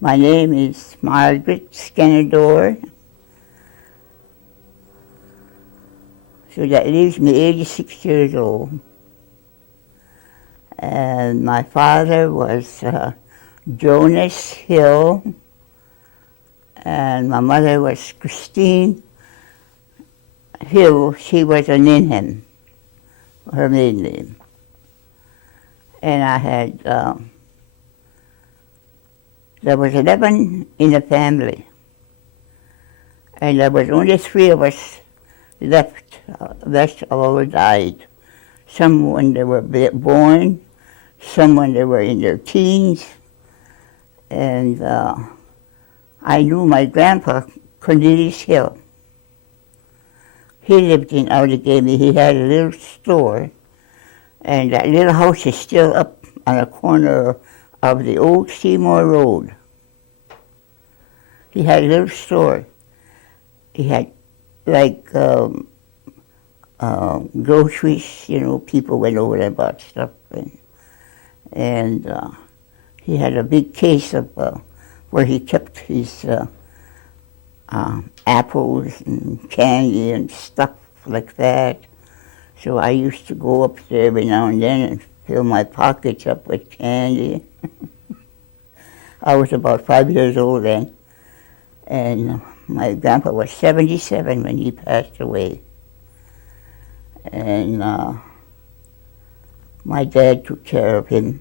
My name is Margaret Skenandore. So that leaves me 86 years old. And my father was Jonas Hill, and my mother was Christine Hill. She was a Ninham, her maiden name. And I had, there was 11 in the family, and there was only 3 of us left. The rest all died. Some when they were born, some when they were in their teens, and I knew my grandpa, Cornelius Hill. He lived in Allegheny. He had a little store, and that little house is still up on the corner of the old Seymour Road. He had a little store. He had like groceries, people went over there and bought stuff. And he had a big case of where he kept his apples and candy and stuff like that. So I used to go up there every now and then and fill my pockets up with candy. I was about 5 years old then. And my grandpa was 77 when he passed away. And my dad took care of him.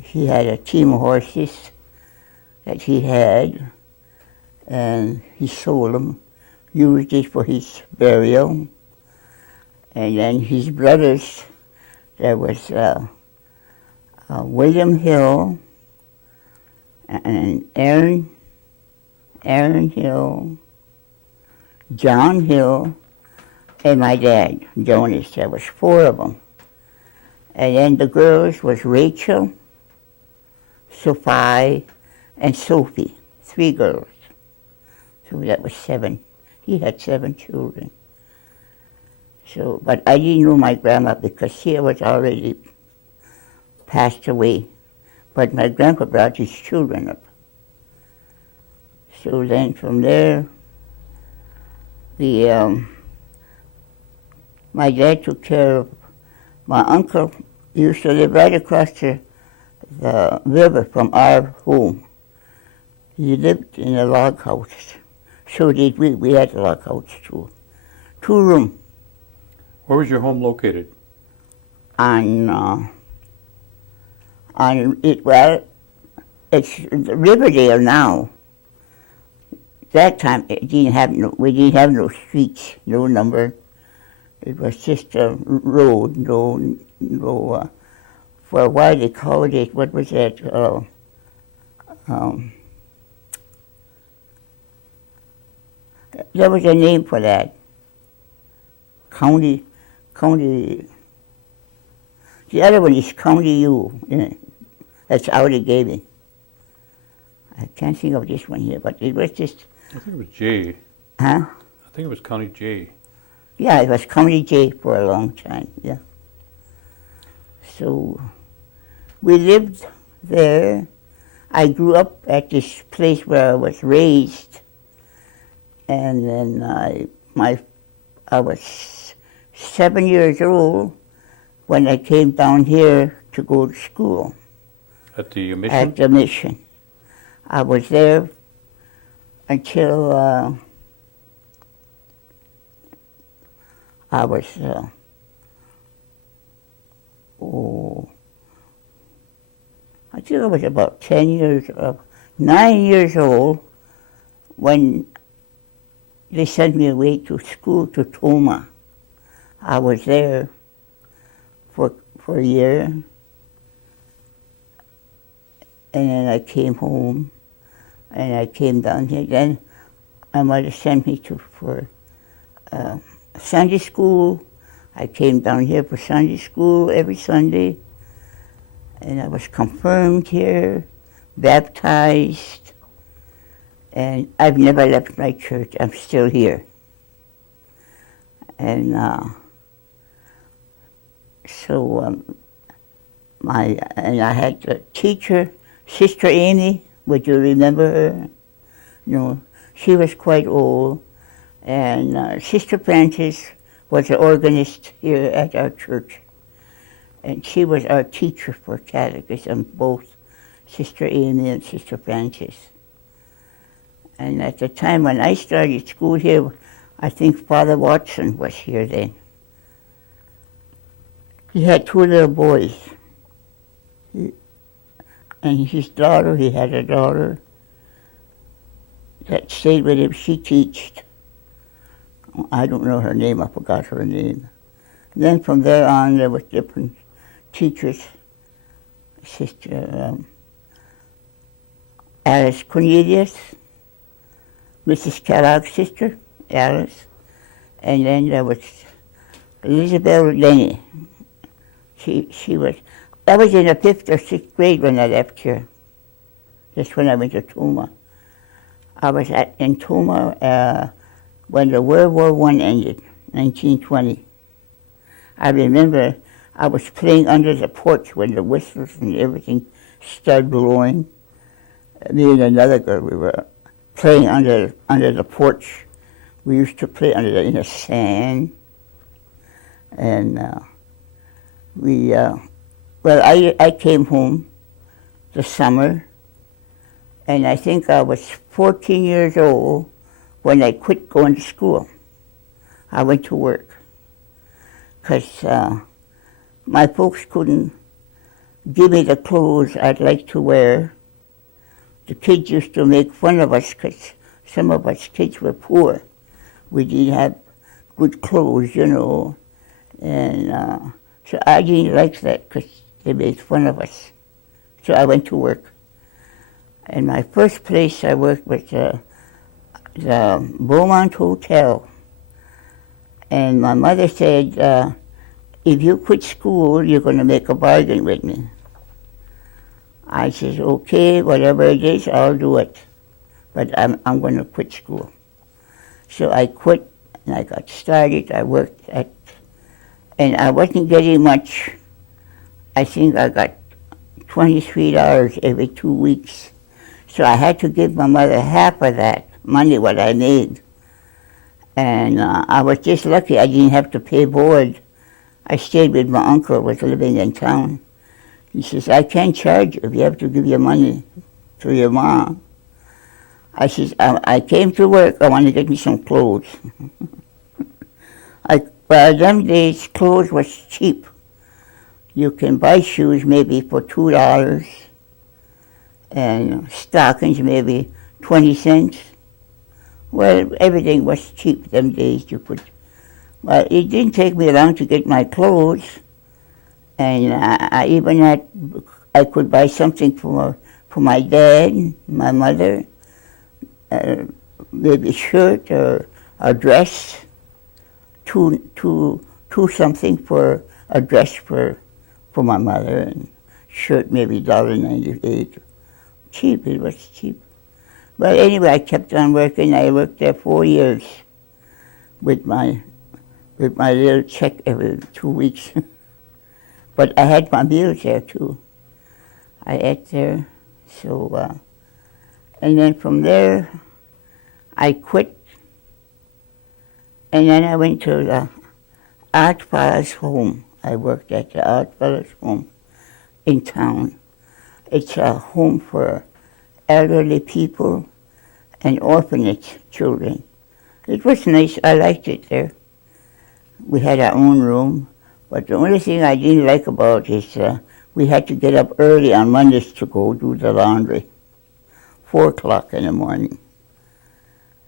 He had a team of horses that he had, and he sold them, used it for his burial. And then his brothers, there was William Hill and Aaron Hill, John Hill, and my dad, Jonas. There was 4 of them. And then the girls was Rachel, Sophie, and Sophie, 3 girls. So that was 7. He had 7 children. So, but I didn't know my grandma because she was already passed away. But my grandpa brought his children up. So then from there, my dad took care of my uncle. Used to live right across the river from our home. He lived in a log house. So did we. We had a log house too. 2-room. Where was your home located? It's Riverdale now. That time we didn't have no streets, no number. It was just a road, for a while they called it, what was that? There was a name for that. County, the other one is County U. That's Allegheny. I can't think of this one here, but it was just... I think it was J. Huh? I think it was County J. Yeah, it was County J for a long time, yeah. So we lived there. I grew up at this place where I was raised, and then I was 7 years old when I came down here to go to school. At the mission? At the mission. I was there until I was, I think I was about 9 years old when they sent me away to school to Toma. I was there for a year, and then I came home, and I came down here. Then my mother sent me for Sunday school. I came down here for Sunday school every Sunday, and I was confirmed here, baptized, and I've never left my church. I'm still here. And I had a teacher, Sister Amy, Would you remember her? No, she was quite old. And Sister Frances was an organist here at our church. And she was our teacher for catechism, both Sister Amy and Sister Frances. And at the time when I started school here, I think Father Watson was here then. He had two little boys. And his daughter, he had a daughter that stayed with him. She taught. I don't know her name, I forgot her name. Then from there on, there was different teachers. Sister Alice Cornelius, Mrs. Kellogg's sister, Alice, and then there was Elizabeth Lenny. She was, I was in the 5th or 6th grade when I left here. Just when I went to Toma. I was in Toma when the World War I ended, 1920. I remember I was playing under the porch when the whistles and everything started blowing. Me and another girl, we were playing under the porch. We used to play in the sand. And I came home the summer, and I think I was 14 years old when I quit going to school. I went to work because my folks couldn't give me the clothes I'd like to wear. The kids used to make fun of us because some of us kids were poor. We didn't have good clothes, you know. And so I didn't like that because they made fun of us. So I went to work. And my first place I worked was the Beaumont Hotel. And my mother said, if you quit school, you're going to make a bargain with me. I said, okay, whatever it is, I'll do it. But I'm going to quit school. So I quit, and I got started. I worked and I wasn't getting much. I think I got $23 every 2 weeks. So I had to give my mother half of that money, what I made. And I was just lucky I didn't have to pay board. I stayed with my uncle, was living in town. He says, I can't charge you if you have to give your money to your mom. I says, I came to work, I want to get me some clothes. By them days, clothes was cheap. You can buy shoes maybe for $2, and stockings maybe 20 cents. Well, everything was cheap them days. Well, it didn't take me long to get my clothes, and I could buy something for my dad, my mother, maybe a shirt or a dress, two something for a dress for my mother, and shirt maybe $1.98. Cheap, it was cheap. But anyway, I kept on working. I worked there 4 years with my little check every 2 weeks. But I had my meals there too. I ate there. So, and then from there, I quit. And then I went to the Art Fellows Home. I worked at the Art Fellows Home in town. It's a home for elderly people and orphanage children. It was nice. I liked it there. We had our own room. But the only thing I didn't like about it is we had to get up early on Mondays to go do the laundry, 4 o'clock in the morning.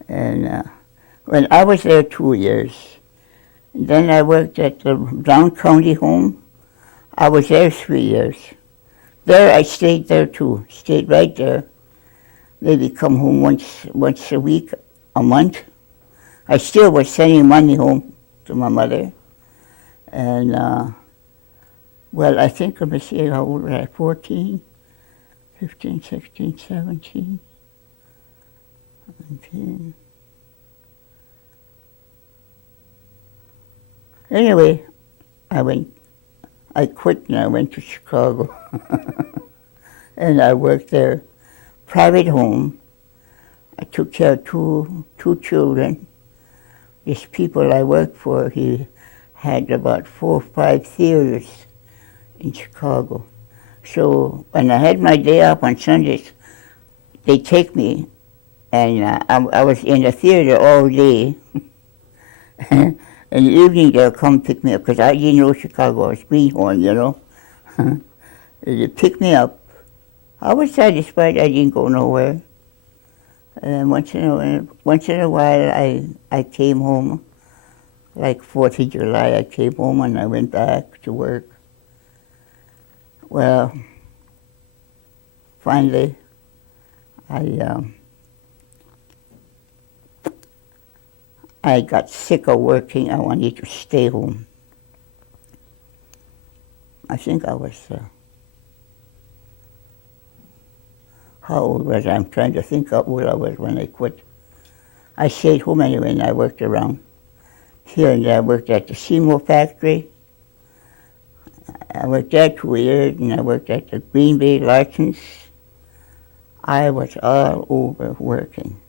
And when I was there 2 years, then I worked at the Brown County Home. I was there 3 years. There I stayed there too, stayed right there. Maybe come home once a week, a month. I still was sending money home to my mother. And, well, I think, let me see, how old was I, 14, 15, 16, 17, 17. Anyway, I quit and I went to Chicago. And I worked there private home. I took care of two children. These people I worked for, he had about 4 or 5 theaters in Chicago. So when I had my day off on Sundays, they take me, and I was in the theater all day. In the evening, they'll come pick me up, because I didn't know Chicago. I was greenhorn, you know. They picked me up. I was satisfied I didn't go nowhere. And once in a while, I came home. Like 4th of July, I came home and I went back to work. Well, finally, I got sick of working. I wanted to stay home. I think I was, how old was I? I'm trying to think how old I was when I quit. I stayed home anyway, and I worked around here and there. I worked at the Seymour factory. I worked there 2 years, and I worked at the Green Bay Larson's. I was all over working.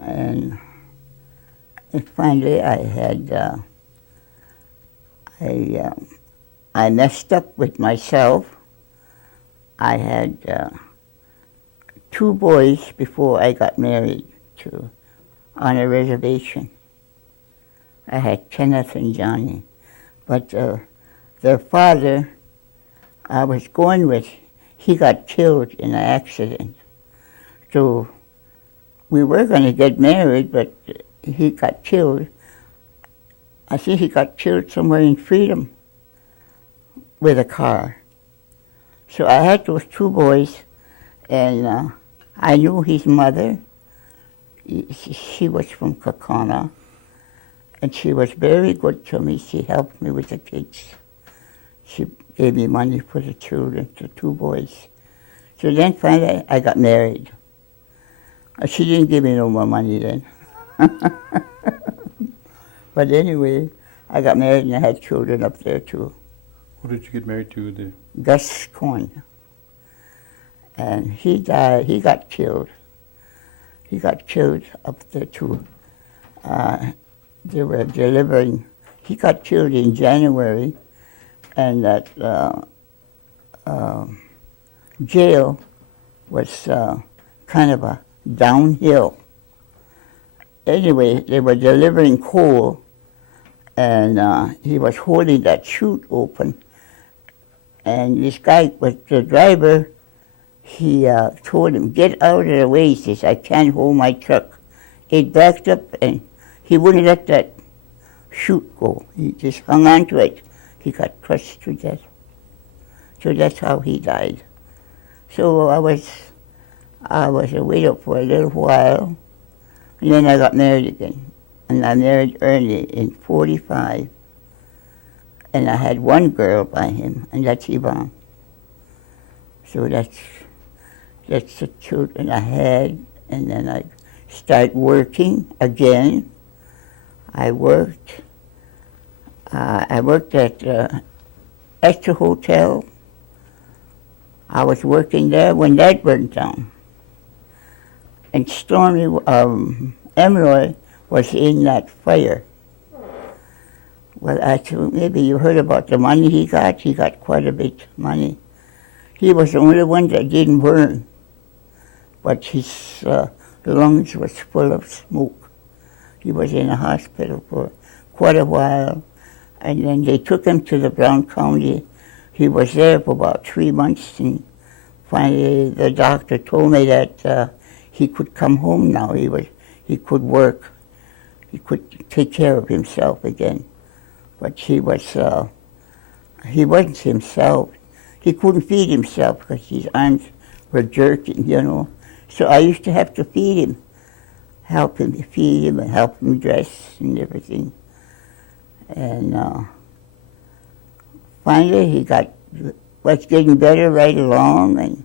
And finally I had, I messed up with myself. I had 2 boys before I got married on a reservation. I had Kenneth and Johnny. But their father I was going with, he got killed in an accident. So we were going to get married, but he got killed. I think he got killed somewhere in Freedom with a car. So I had those 2 boys, and I knew his mother. She was from Kakana, and she was very good to me. She helped me with the kids. She gave me money for the children, the 2 boys. So then finally I got married. She didn't give me no more money then. But anyway, I got married and I had children up there too. Who did you get married to there? Gus Cohn. And he died, he got killed. He got killed up there too. They were delivering, he got killed in January, and that jail was kind of a downhill. Anyway, they were delivering coal, and he was holding that chute open. And this guy was the driver. He told him, "Get out of the way." He says, "I can't hold my truck." He backed up, and he wouldn't let that chute go. He just hung on to it. He got crushed to death. So that's how he died. So I was a widow for a little while, and then I got married again. And I married Ernie in 45. And I had 1 girl by him, and that's Yvonne. So that's the children I had. And then I started working again. I worked at Esther Hotel. I was working there when that burned down. And Stormy Emroy was in that fire. Well, maybe you heard about the money he got. He got quite a bit of money. He was the only one that didn't burn, but his lungs was full of smoke. He was in a hospital for quite a while, and then they took him to the Brown County. He was there for about 3 months, and finally the doctor told me that he could come home now. He could work. He could take care of himself again. But he wasn't himself. He couldn't feed himself because his arms were jerking, you know. So I used to have to feed him, help him feed him and help him dress and everything. And finally he was getting better right along, and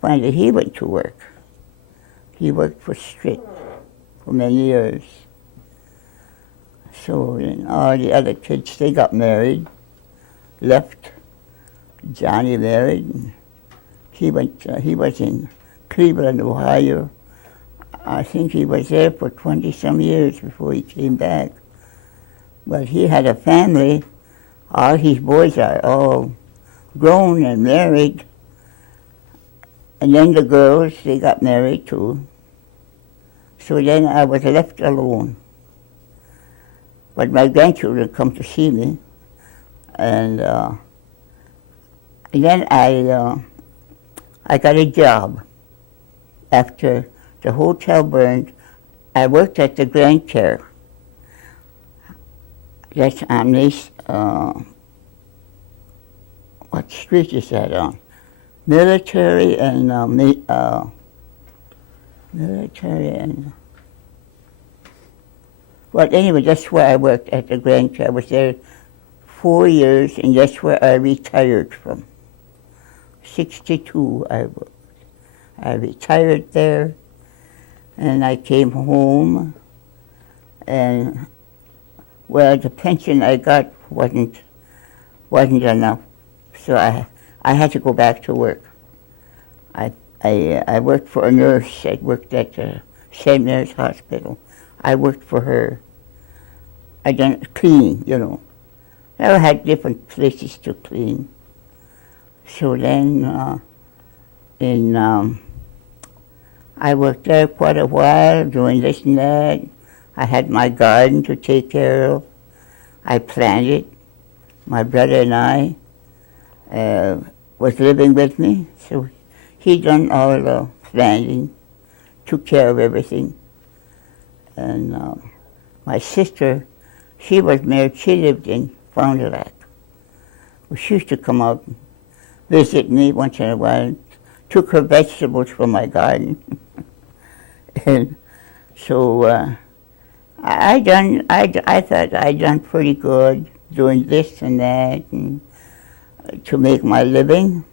finally he went to work. He worked for Stritt for many years. So then all the other kids, they got married, left. Johnny married, and He was in Cleveland, Ohio. I think he was there for 20-some years before he came back. But he had a family. All his boys are all grown and married. And then the girls, they got married too. So then I was left alone. But my grandchildren come to see me. And then I got a job. After the hotel burned, I worked at the Grand Care. That's on this, what street is that on? Military and, well, anyway, that's where I worked at the Grand Care. I was there 4 years, and that's where I retired from. 62, I worked. I retired there, and I came home, and well, the pension I got wasn't enough, so I had to go back to work. I worked for a nurse. I worked at the St. Mary's Hospital. I worked for her. I done cleaning, you know. I had different places to clean. So then, I worked there quite a while, doing this and that. I had my garden to take care of. I planted. My brother and I was living with me, so he done all the planting, took care of everything. And my sister, she was married. She lived in Fond du Lac. Well, she used to come out and visit me once in a while. Took her vegetables from my garden. And so I thought I'd done pretty good doing this and that and to make my living.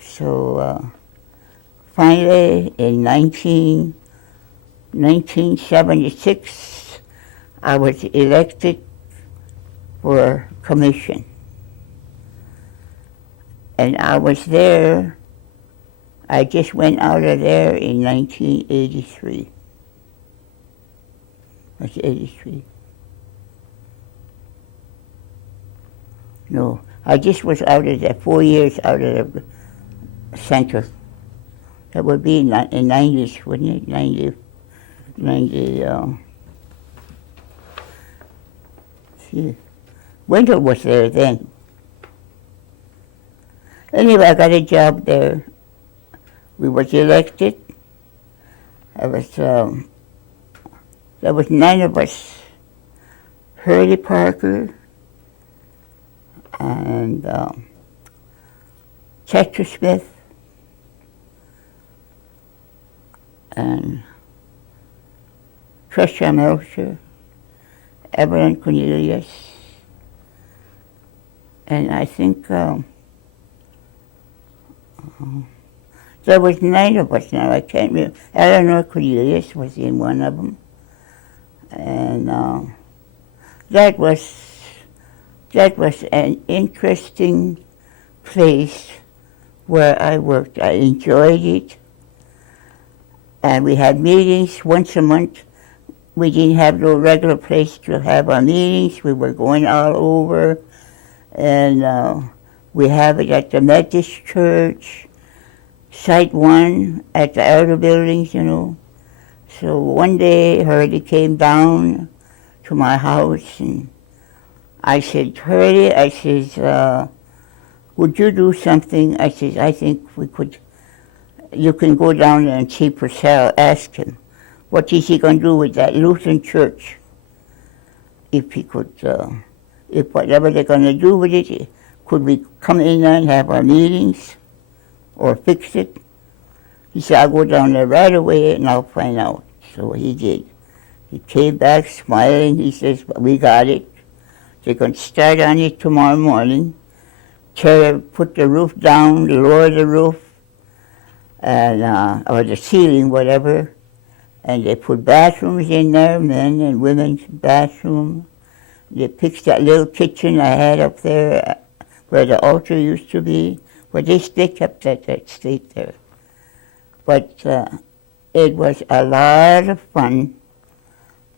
So finally in 1976, I was elected for commission. And I was there. I just went out of there in 1983. Was it 83? No, I just was out of there, 4 years out of the center. That would be in 90s, wouldn't it? 90, see, Wendell was there then. Anyway, I got a job there. We was elected. There was 9 of us. Hurley Parker and Chester Smith and Trisha Melcher, Evelyn Cornelius, and I think there was 9 of us now. I can't remember. Eleanor Cornelius was in one of them, and that was an interesting place where I worked. I enjoyed it, and we had meetings once a month. We didn't have no regular place to have our meetings. We were going all over, and we have it at the Methodist Church, Site 1, at the elder buildings, you know. So one day, Hurley came down to my house, and I said, Hurley, I says, would you do something? I says, I think we could, you can go down there and see Purcell, ask him, what is he going to do with that Lutheran church? If he could, if whatever they're going to do with it, could we come in there and have our meetings or fix it? He said, I'll go down there right away and I'll find out. So he did. He came back smiling. He says, we got it. They're going to start on it tomorrow morning. Put the roof down, lower the roof, and or the ceiling, whatever. And they put bathrooms in there, men and women's bathroom. They fixed that little kitchen I had up there where the altar used to be. But they kept that state there. But it was a lot of fun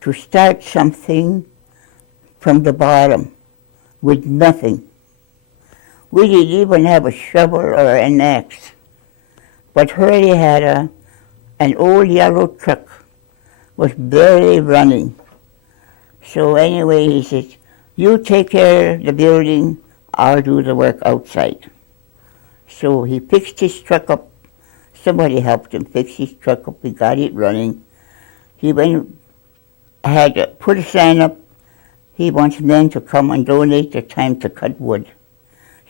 to start something from the bottom with nothing. We didn't even have a shovel or an axe. But Hurley had an old yellow truck, was barely running. So anyway, he said, you take care of the building, I'll do the work outside. So he fixed his truck up. Somebody helped him fix his truck up. We got it running. He had to put a sign up. He wants men to come and donate their time to cut wood.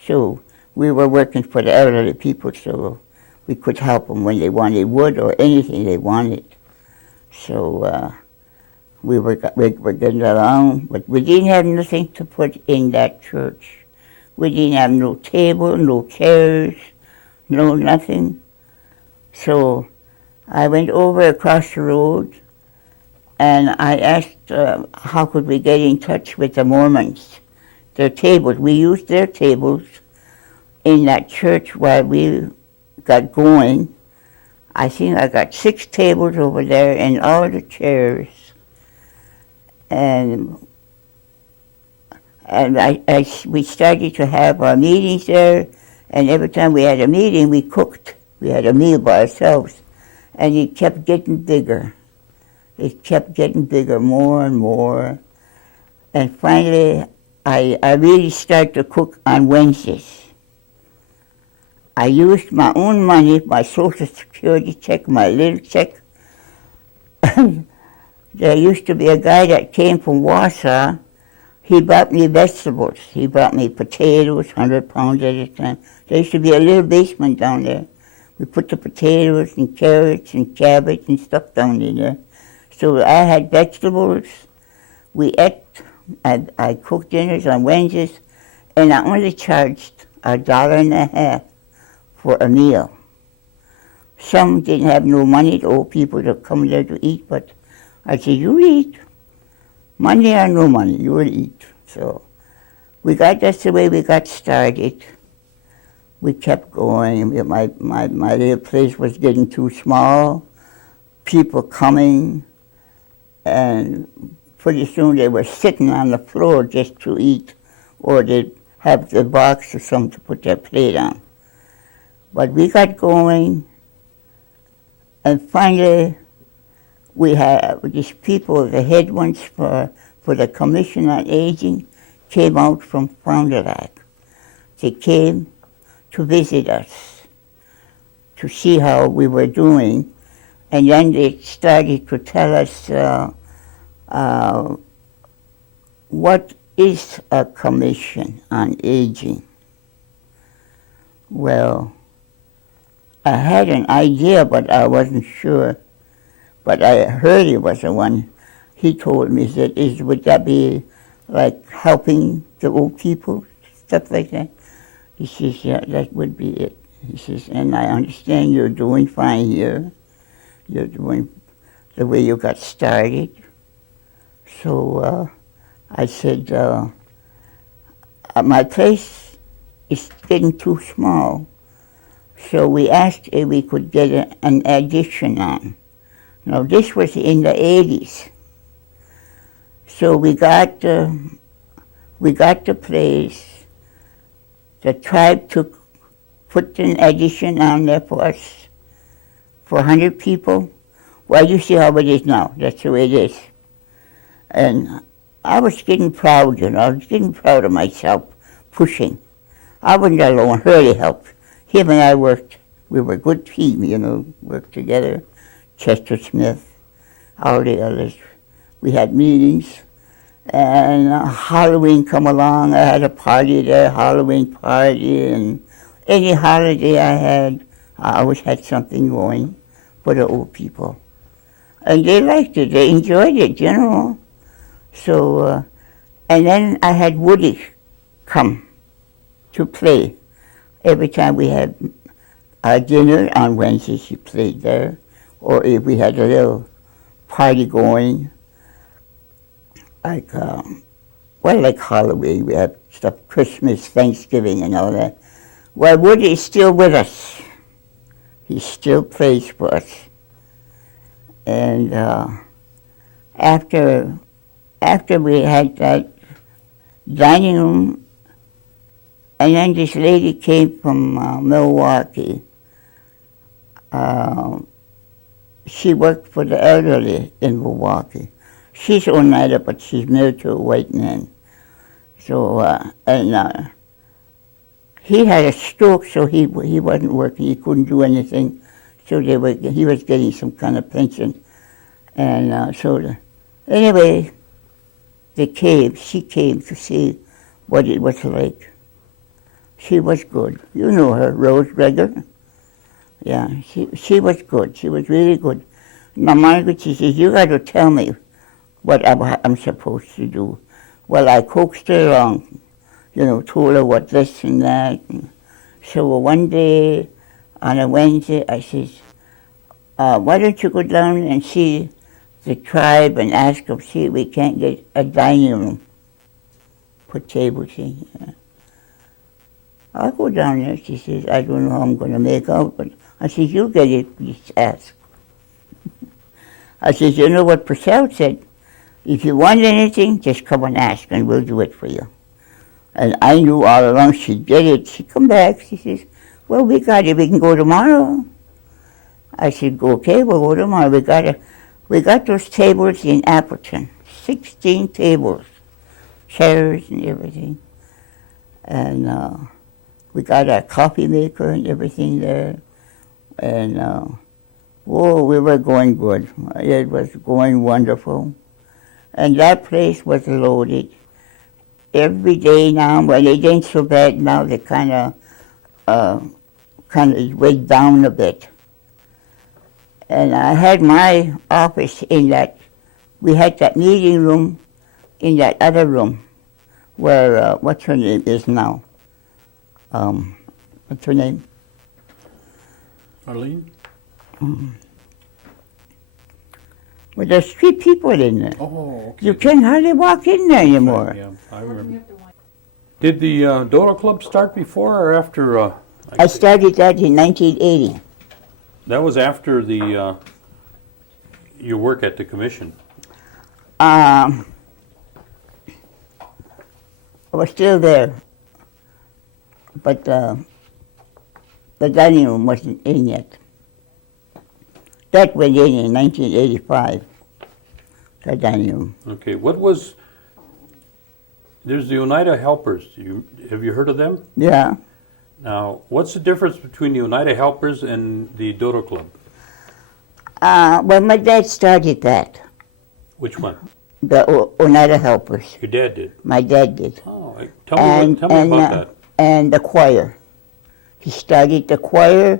So we were working for the elderly people, so we could help them when they wanted wood or anything they wanted. So we were getting along, but we didn't have nothing to put in that church. We didn't have no table, no chairs, no nothing. So I went over across the road and I asked how could we get in touch with the Mormons. Their tables, we used their tables in that church while we got going. I think I got 6 tables over there and all the chairs. And we started to have our meetings there, and every time we had a meeting, we cooked. We had a meal by ourselves, and it kept getting bigger. It kept getting bigger more and more. And finally, I really started to cook on Wednesdays. I used my own money, my Social Security check, my little check. There used to be a guy that came from Warsaw. He brought me vegetables. He brought me potatoes, 100 pounds at a time. There used to be a little basement down there. We put the potatoes and carrots and cabbage and stuff down in there. So I had vegetables. We ate. I cooked dinners on Wednesdays, and I only charged $1.50 for a meal. Some didn't have no money, the old people to come there to eat, but I said, you eat. Money or no money, you will eat. So that's the way we got started. We kept going. My little place was getting too small. People coming, and pretty soon they were sitting on the floor just to eat, or they'd have the box or something to put their plate on. But we got going, and finally we had these people, the head ones for the Commission on Aging, came out from Fond du Lac. They came to visit us, to see how we were doing, and then they started to tell us what is a Commission on Aging. Well, I had an idea, but I wasn't sure. But I heard it was the one. He told me that would that be like helping the old people, stuff like that? He says, yeah, that would be it. He says, and I understand you're doing fine here. You're doing the way you got started. So I said, my place is getting too small. So we asked if we could get an addition on. Now this was in the 80s. So we got the place. The tribe put an addition on there for us, for 100 people. Well, you see how it is now. That's the way it is. And I was getting proud, I was getting proud of myself, pushing. I wasn't alone. Hurley helped. Him and I worked. We were a good team, worked together. Chester Smith, all the others. We had meetings. And Halloween come along, I had a party there, Halloween party, and any holiday I had, I always had something going for the old people. And they liked it, they enjoyed it, So, and then I had Woody come to play. Every time we had our dinner on Wednesdays, he played there. Or if we had a little party going, like Halloween, we had stuff, Christmas, Thanksgiving, and all that. Well, Woody is still with us. He still plays for us. And after we had that dining room, and then this lady came from Milwaukee. She worked for the elderly in Milwaukee. She's Oneida, but she's married to a white man. So, he had a stroke, so he wasn't working. He couldn't do anything. So he was getting some kind of pension. And anyway, she came to see what it was like. She was good. You know her, Rose Reger. Yeah, she was good. She was really good. Now, Margaret, she says, you got to tell me what I'm supposed to do. Well, I coaxed her along, told her what this and that. So one day, on a Wednesday, I says, why don't you go down and see the tribe and ask them, see if we can't get a dining room, put tables in. Yeah. I'll go down there. She says, I don't know how I'm going to make out, but I says, you get it, just ask. I says, you know what Purcell said? If you want anything, just come and ask, and we'll do it for you. And I knew all along she'd get it. She come back, she says, well, we got it, we can go tomorrow. I said, okay, we'll go tomorrow. We got those tables in Appleton, 16 tables, chairs and everything. And we got a coffee maker and everything there. And, we were going good. It was going wonderful. And that place was loaded. Every day now, well, it ain't so bad now, they kind of went down a bit. And I had my office in that, we had that meeting room in that other room where, what's her name is now? What's her name? Arlene? Mm-hmm. Well, there's 3 people in there. Oh, okay. You can't hardly walk in there anymore. Right, yeah, I remember. Did the Dodo Club start before or after? I started that in 1980. That was after the your work at the commission. I was still there, but the dining room wasn't in yet. That went in 1985, the dining room. Okay, there's the Oneida Helpers. Have you heard of them? Yeah. Now, what's the difference between the Oneida Helpers and the Dodo Club? Well, my dad started that. Which one? The Oneida Helpers. Your dad did? My dad did. Oh, tell me about that. And the choir. He started the choir,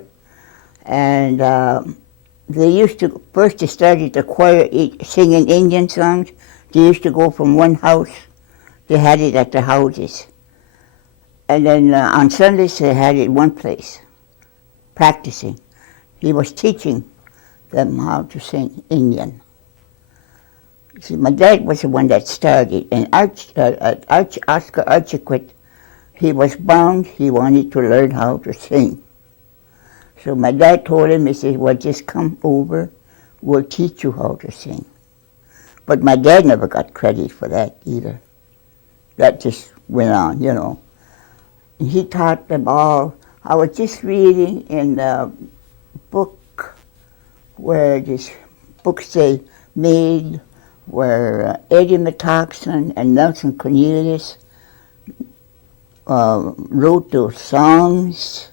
and they started the choir singing Indian songs. They used to go from one house. They had it at the houses. And then on Sundays, they had it one place, practicing. He was teaching them how to sing Indian. See, my dad was the one that started, and Oscar Archiquette, he was bound, he wanted to learn how to sing. So my dad told him, he said, well, just come over, we'll teach you how to sing. But my dad never got credit for that either. That just went on, And he taught them all. I was just reading in the book where these books they made where Eddie Metoxen and Nelson Cornelius wrote those songs.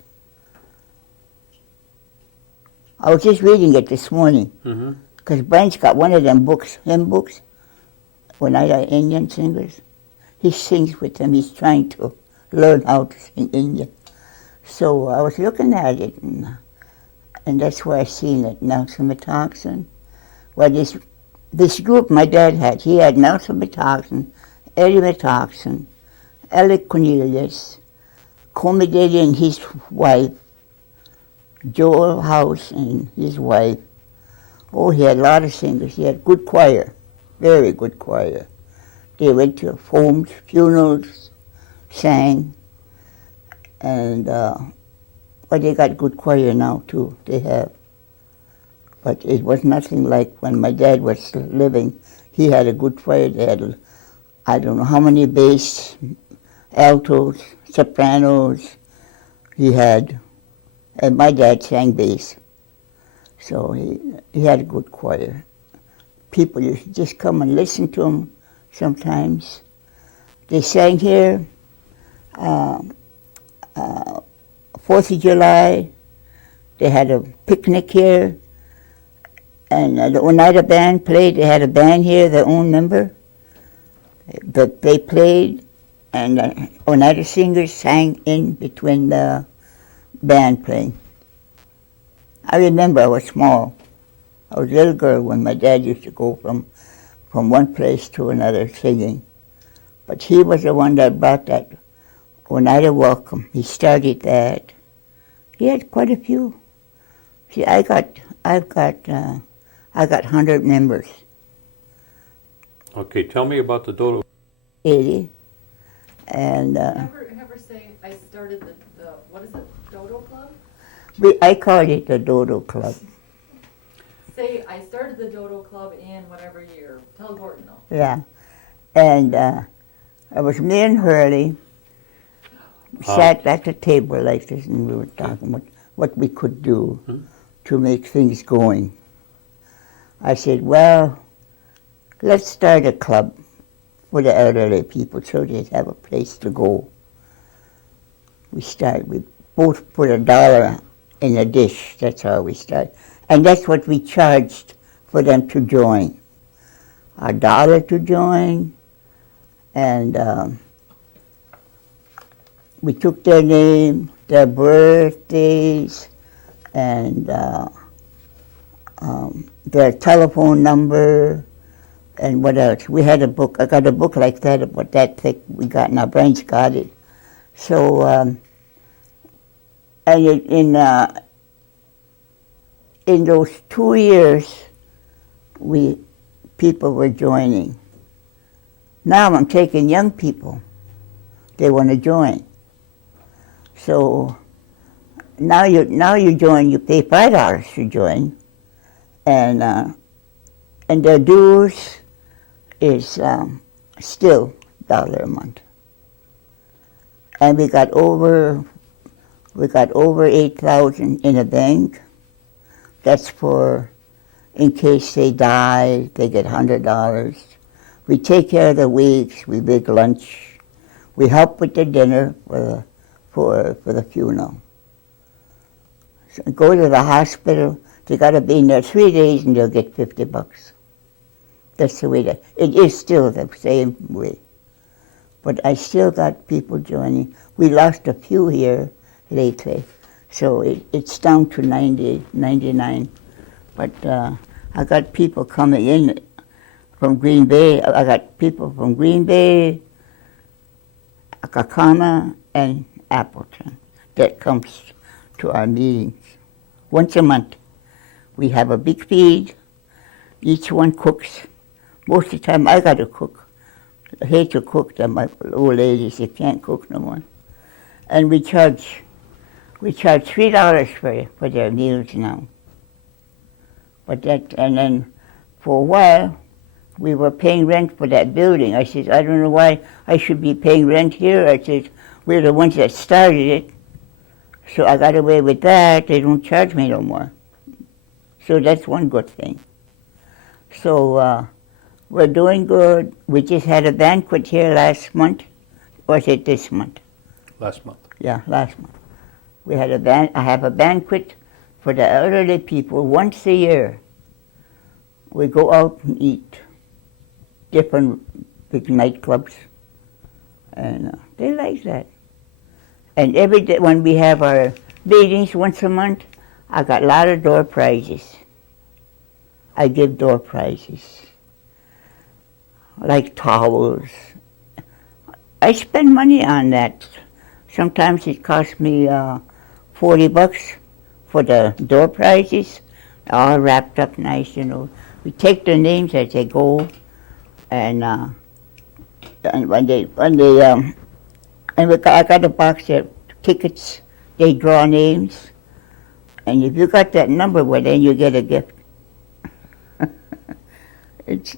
I was just reading it this morning because Brian's got one of them books, hymn books, Oneida Indian singers. He sings with them. He's trying to learn how to sing Indian. So I was looking at it, and that's where I seen it. Nelson Metoxen. Well, this group my dad had, he had Nelson Metoxen, Eddie Metoxen, Alec Cornelius, Comedeli and his wife, Joel House and his wife. Oh, he had a lot of singers. He had good choir, very good choir. They went to homes, funerals, sang. And but they got good choir now too. They have. But it was nothing like when my dad was living. He had a good choir. They had, I don't know how many bass, altos, sopranos he had. And my dad sang bass. So he had a good choir. People used to just come and listen to him sometimes. They sang here 4th of July. They had a picnic here. And the Oneida Band played. They had a band here, their own member. But they played, and the Oneida singers sang in between the band playing. I remember I was small. I was a little girl when my dad used to go from one place to another singing. But he was the one that brought that Oneida Welcome. He started that. He had quite a few. See, I've got 100 members. Okay, tell me about the Dodo. 80. And Ever say, I started the what is it, Dodo Club? I called it the Dodo Club. Say, I started the Dodo Club in whatever year. Tell Gordon though. Yeah. And it was me and Hurley sat at the table like this, and we were talking about what we could do to make things going. I said, well, let's start a club for the elderly people so they'd have a place to go. We both put $1 in a dish. That's how we started. And that's what we charged for them to join. $1 to join, and we took their name, their birthdays, and their telephone number, and what else. We had a book. I got a book like that, about that thick. We got, and our brains got it. So, and in those 2 years, people were joining. Now I'm taking young people. They want to join. So now you join. You pay $5 to join, and their dues is still $1 a month. And we got over 8,000 in a bank. That's for, in case they die, they get $100. We take care of the weeks. We make lunch. We help with the dinner for the funeral. So go to the hospital. They got to be in there 3 days, and they'll get $50. That's the way it is still the same way. But I still got people joining. We lost a few here lately, so it's down to 90, 99. But I got people coming in from Green Bay. I got people from Green Bay, Kakana, and Appleton that comes to our meetings. Once a month, we have a big feed. Each one cooks. Most of the time, I got to cook. I hate to cook them. My old ladies, they can't cook no more. And we charge $3 for their meals now. But and then for a while, we were paying rent for that building. I said, I don't know why I should be paying rent here. I said, we're the ones that started it. So I got away with that. They don't charge me no more. So that's one good thing. So we're doing good. We just had a banquet here last month. Or was it this month? Last month. Yeah, last month. We had I have a banquet for the elderly people once a year. We go out and eat. Different big nightclubs. And they like that. And every day when we have our meetings once a month, I got a lot of door prizes. I give door prizes, like towels. I spend money on that. Sometimes it costs me $40 for the door prizes, all wrapped up nice, you know. We take their names as they go, and I got a box there tickets. They draw names. And if you got that number, well, then you get a gift.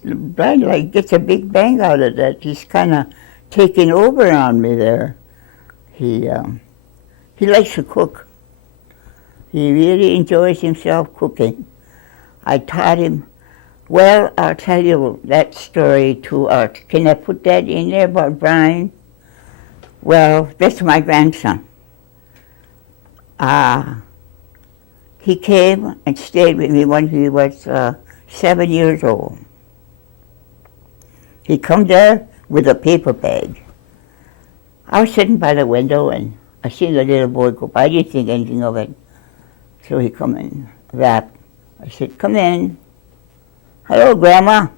Brian like gets a big bang out of that. He's kind of taking over on me there. He likes to cook. He really enjoys himself cooking. I taught him. Well, I'll tell you that story too. Can I put that in there about Brian? Well, that's my grandson. He came and stayed with me when he was 7 years old. He come there with a paper bag. I was sitting by the window and I seen the little boy go by. I didn't think anything of it. So he come in, rapped. I said, come in. Hello, Grandma.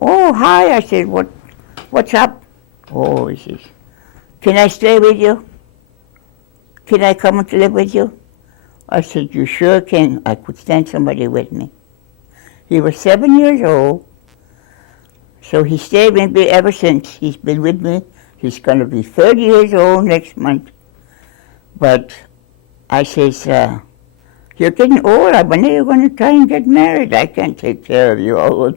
Oh, hi. I said, what's up? Oh, he says, can I stay with you? Can I come and live with you? I said, you sure can. I could stand somebody with me. He was 7 years old, so he stayed with me ever since. He's been with me. He's going to be 30 years old next month. But I says, you're getting old. When are you going to try and get married? I can't take care of you all the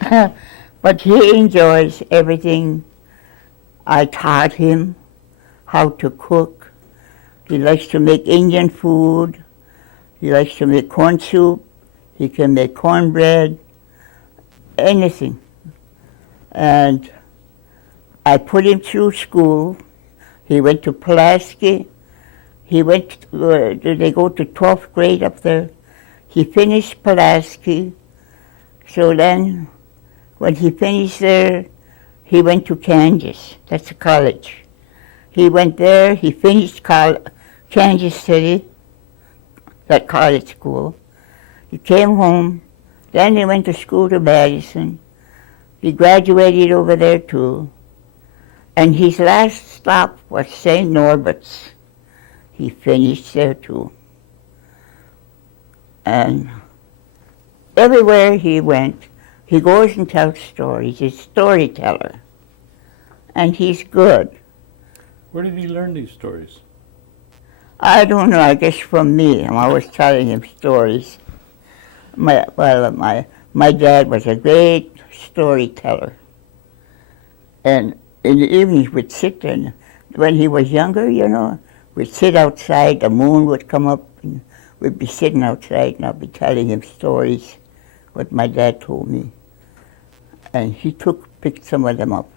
time. But he enjoys everything. I taught him how to cook. He likes to make Indian food. He likes to make corn soup. He can make cornbread, anything. And I put him through school. He went to Pulaski. They go to 12th grade up there. He finished Pulaski. So then, when he finished there, he went to Kansas. That's a college. He went there, he finished Kansas City, that college school. He came home, then he went to school to Madison. He graduated over there too. And his last stop was St. Norbert's. He finished there too. And everywhere he went, he goes and tells stories. He's a storyteller. And he's good. Where did he learn these stories? I don't know, I guess from me. I'm always telling him stories. My dad was a great storyteller. And in the evenings we'd sit there. When he was younger, we'd sit outside, the moon would come up, and we'd be sitting outside, and I'd be telling him stories, what my dad told me. And he picked some of them up.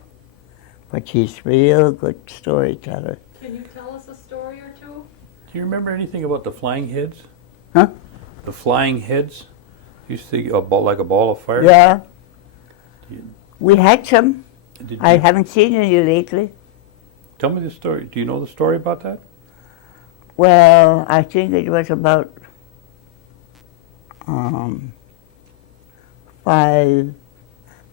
But he's a real good storyteller. Can you tell us a story or two? Do you remember anything about the flying heads? Huh? The flying heads? Used to like a ball of fire? Yeah. You- We had some. Did I you- haven't seen any lately. Tell me the story. Do you know the story about that? Well, I think it was about 5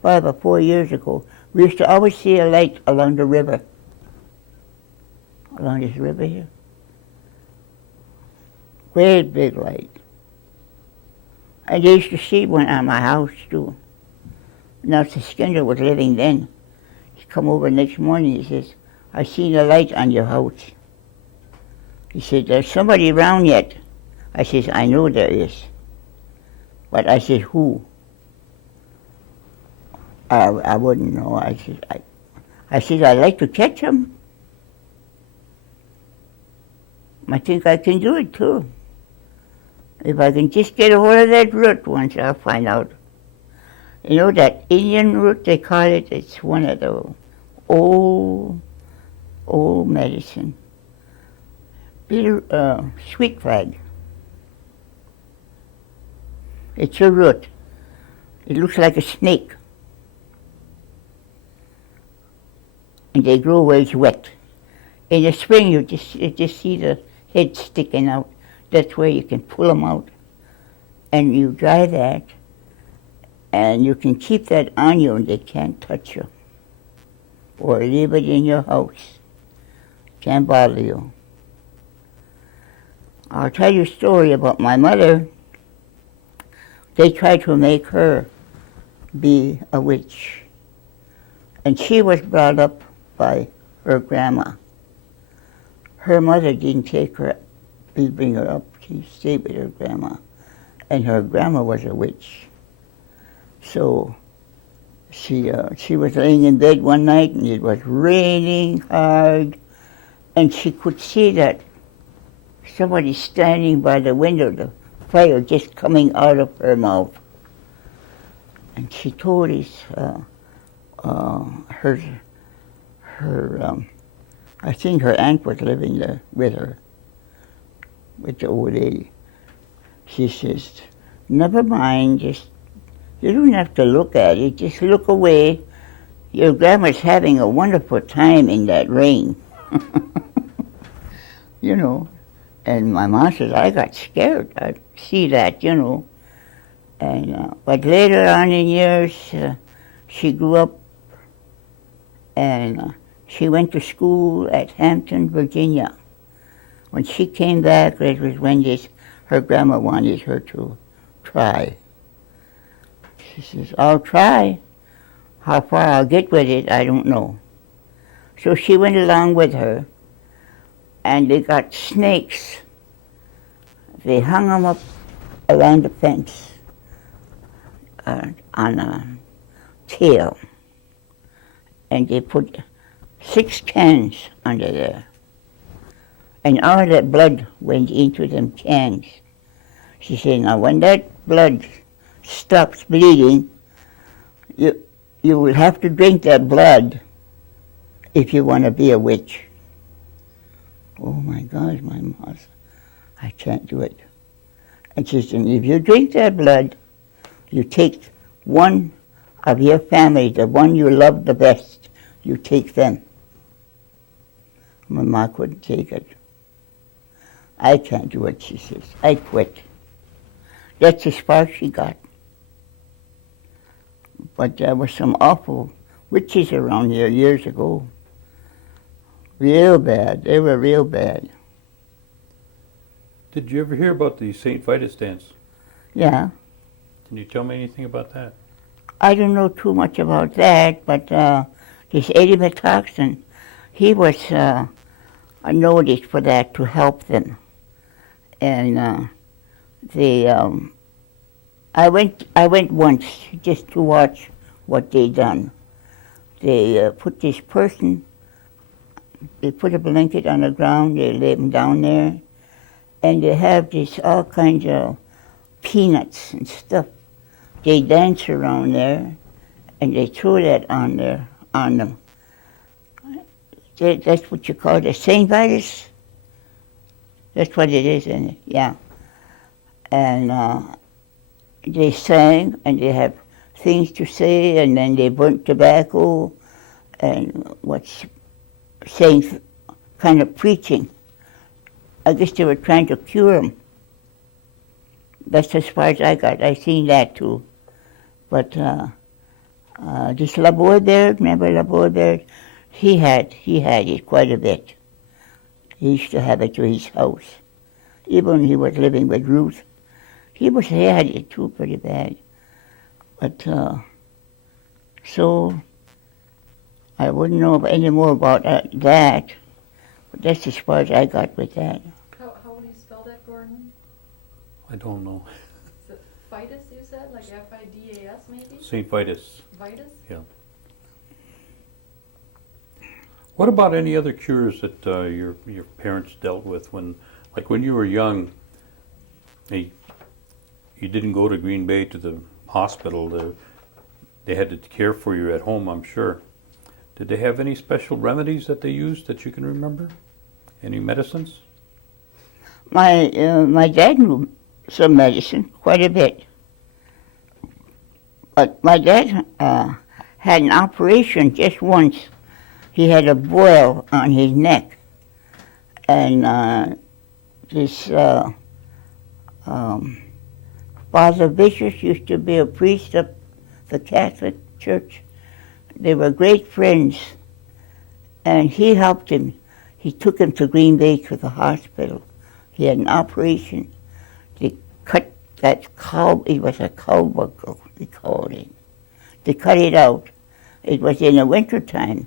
or 4 years ago. We used to always see a light along the river. Along this river here. Great big light. And they used to see one at my house too. Nelson Skenandore was living then. He come over next morning, he says, I seen a light on your house. He said, there's somebody around yet. I says, I know there is. But I said, who? I wouldn't know. I said, I'd like to catch him. I think I can do it too. If I can just get a hold of that root once, I'll find out. You know that Indian root, they call it, it's one of the old medicine. Bitter, sweet flag. It's a root. It looks like a snake. And they grow where it's wet. In the spring, you just see the head sticking out. That's where you can pull them out. And you dry that, and you can keep that on you and they can't touch you. Or leave it in your house. Can't bother you. I'll tell you a story about my mother. They tried to make her be a witch. And she was brought up by her grandma. her mother didn't take her, didn't bring her up. She stayed with her grandma. And her grandma was a witch. So she was laying in bed one night and it was raining hard, and she could see that somebody standing by the window, the fire just coming out of her mouth. And she told I think her aunt was living there with her, with the old lady. She says, never mind, just, you don't have to look at it, just look away. Your grandma's having a wonderful time in that rain. You know. And my mom says, I got scared. I see that, you know. And but later on in years, she grew up and she went to school at Hampton, Virginia. When she came back, it was when her grandma wanted her to try. She says, I'll try. How far I'll get with it, I don't know. So she went along with her, and they got snakes. They hung them up around the fence on a tail, and they put 6 cans under there. And all that blood went into them cans. She said, now when that blood stops bleeding, you will have to drink that blood if you want to be a witch. Oh my gosh, my mom, I can't do it. And she said, if you drink that blood, you take one of your family, the one you love the best, you take them. My mom couldn't take it. I can't do it, she says. I quit. That's as far as she got. But there were some awful witches around here years ago. Real bad. They were real bad. Did you ever hear about the St. Vitus dance? Yeah. Can you tell me anything about that? I don't know too much about that, but this Eddie McLester, he was noticed for that to help them. And I went once just to watch what they done. They put this person, they put a blanket on the ground, they lay him down there, and they have this all kinds of peanuts and stuff. They dance around there, and they throw that on them. That's what you call it, St. Vitus? That's what it is, isn't it? Yeah. And they sang, and they have things to say, and then they burnt tobacco, and what's saying, kind of preaching. I guess they were trying to cure him. That's as far as I got. I seen that too. But this Labourberg, remember Labourberg? He had it quite a bit. He used to have it to his house. Even when he was living with Ruth, he had it too pretty bad. But so I wouldn't know any more about that. But that's as far as I got with that. How would you spell that, Gordon? I don't know. Is it Vitus, you said? Like F-I-D-A-S maybe? St. Vitus. Vitus? Yeah. What about any other cures that your parents dealt with when you were young? You didn't go to Green Bay to the hospital. They had to care for you at home, I'm sure. Did they have any special remedies that they used that you can remember? Any medicines? My dad knew some medicine, quite a bit. But my dad had an operation just once. He had a boil on his neck. And this Father Vicious used to be a priest of the Catholic Church. They were great friends, and he helped him. He took him to Green Bay to the hospital. He had an operation. They cut that cow, it was a carbuncle, they called it. They cut it out. It was in the winter time.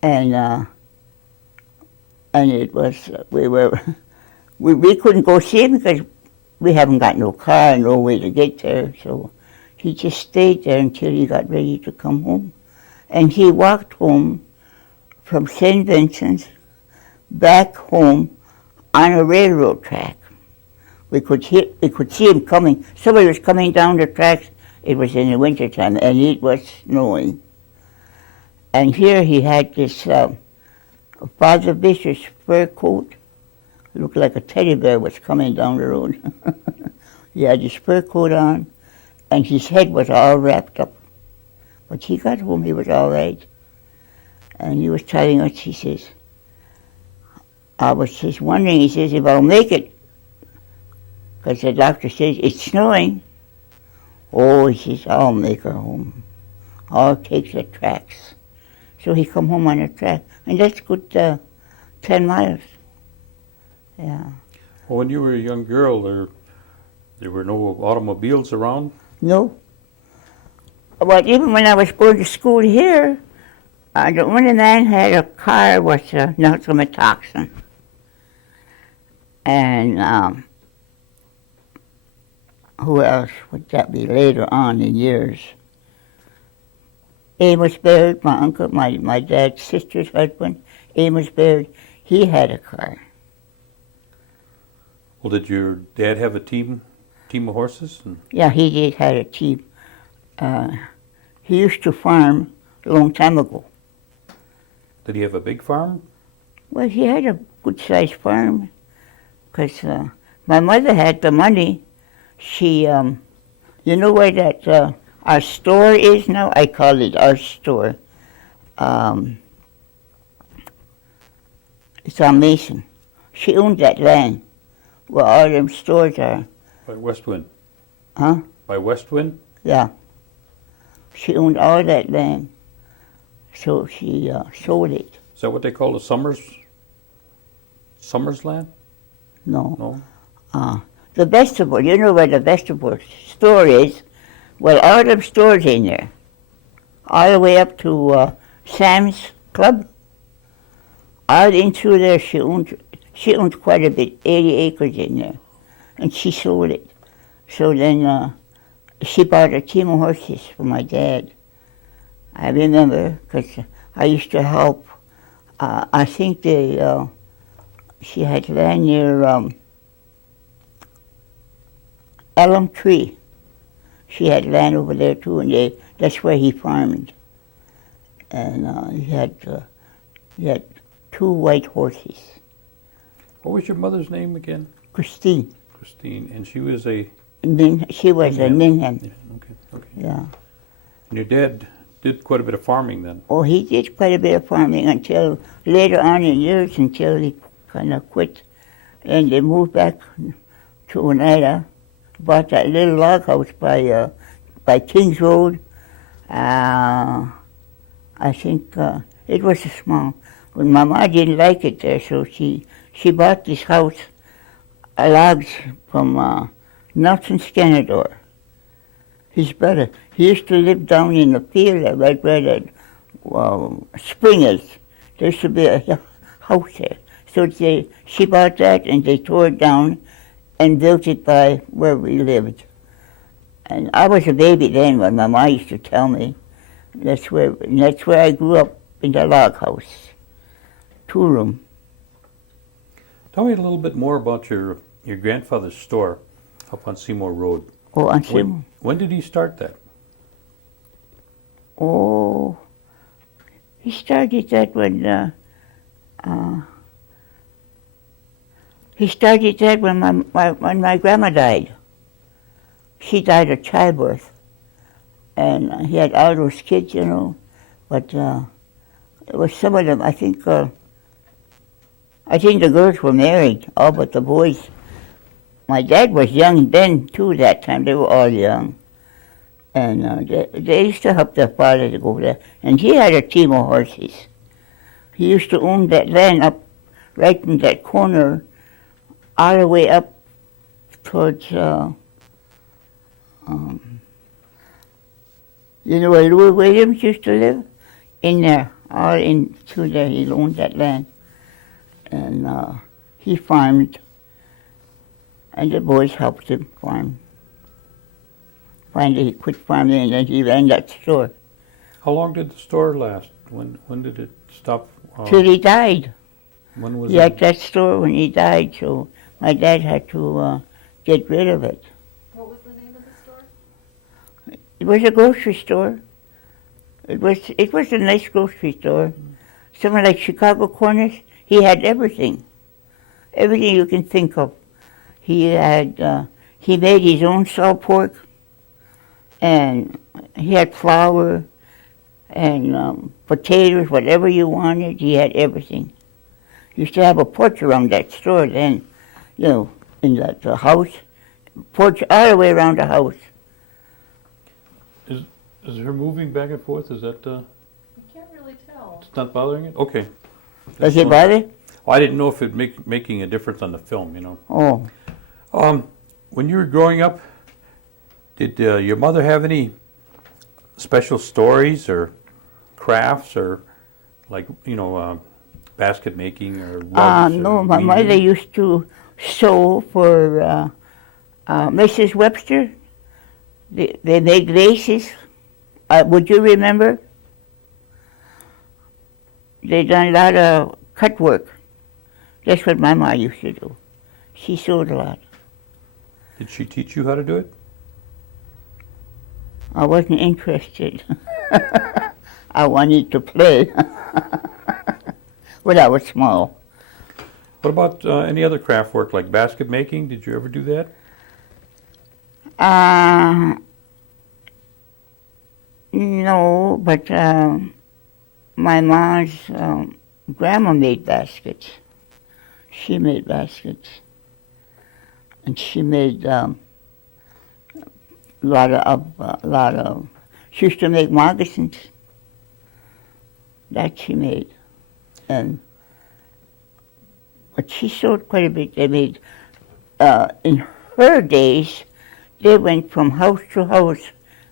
And And it was, we couldn't go see him because we haven't got no car, no way to get there. So he just stayed there until he got ready to come home. And he walked home from St. Vincent's back home on a railroad track. We could see him coming. Somebody was coming down the tracks. It was in the wintertime, and it was snowing. And here he had this Father Bishop's fur coat. It looked like a teddy bear was coming down the road. He had his fur coat on, and his head was all wrapped up. But he got home, he was all right. And he was telling us, he says, I was just wondering, he says, if I'll make it. Because the doctor says, it's snowing. Oh, he says, I'll make her home. I'll take the tracks. So he come home on a track. And that's good 10 miles. Yeah. Well, when you were a young girl, there were no automobiles around? No. Well, even when I was going to school here, the only man had a car was Nelson Metoxen. And who else would that be later on in years? Amos Baird, my uncle, my dad's sister's husband, Amos Baird, he had a car. Well, did your dad have a team of horses? Yeah, he did have a team. He used to farm a long time ago. Did he have a big farm? Well, he had a good-sized farm, because my mother had the money. She, you know where that our store is now? I call it our store. It's on Mason. She owned that land where all them stores are. By West Wind? Huh? By West Wind? Yeah. She owned all that land. So she sold it. Is that what they call the Summers land? No. No? The vegetable, you know where the vegetable store is? Well, all them stores in there. All the way up to Sam's Club. All in through there, she owned quite a bit, 80 acres in there. And she sold it. So then she bought a team of horses for my dad. I remember, because I used to help. I think she had land near Elm Tree. She had land over there too, and that's where he farmed. And he had 2 white horses. What was your mother's name again? Christine. Christine, and she was a... She was a Ninham. Yeah, okay. Yeah. And your dad did quite a bit of farming then? Oh, he did quite a bit of farming until later on in years, until he kind of quit. And they moved back to Oneida, bought that little log house by Kings Road. I think it was a small. When my mom didn't like it there, so she bought this house, logs from Margaret Skenandore, his brother. He used to live down in the field right where that spring is. There used to be a house there. So she bought that and they tore it down and built it by where we lived. And I was a baby then when my mom used to tell me. That's where I grew up, in the log house, 2-room. Tell me a little bit more about your grandfather's store up on Seymour Road. Oh, on Seymour. When did he start that? Oh, he started that when when my grandma died. She died of childbirth, and he had all those kids, you know. But it was some of them. I think the girls were married, all but the boys. My dad was young then too. That time they were all young. And they used to help their father to go there. And he had a team of horses. He used to own that land up right in that corner, all the way up towards, you know where Louis Williams used to live? In there, all in through there, he owned that land. and he farmed, and the boys helped him farm. Finally, he quit farming, and then he ran that store. How long did the store last? When did it stop? Till he died. When was He it? had that store when he died, so my dad had to get rid of it. What was the name of the store? It was a grocery store. It was a nice grocery store. Somewhere like Chicago Corners, he had everything. Everything you can think of. He made his own salt pork, and he had flour and potatoes, whatever you wanted, he had everything. He used to have a porch around that store then, in that house. Porch all the way around the house. Is her moving back and forth? Is that You can't really tell. it's not bothering it? Okay. Does it bother? Well, I didn't know if it making a difference on the film. Oh. When you were growing up, did your mother have any special stories or crafts or basket making or rugs? No, or my mother weaving? used to sew for Mrs. Webster. They made laces. Would you remember? They done a lot of cut work. That's what my mom used to do. She sewed a lot. Did she teach you how to do it? I wasn't interested. I wanted to play when I was small. What about any other craft work like basket making? Did you ever do that? No, but my mom's grandma made baskets. She made baskets. And she made a lot of, she used to make moccasins. That she made. But she sewed quite a bit. They made, in her days, they went from house to house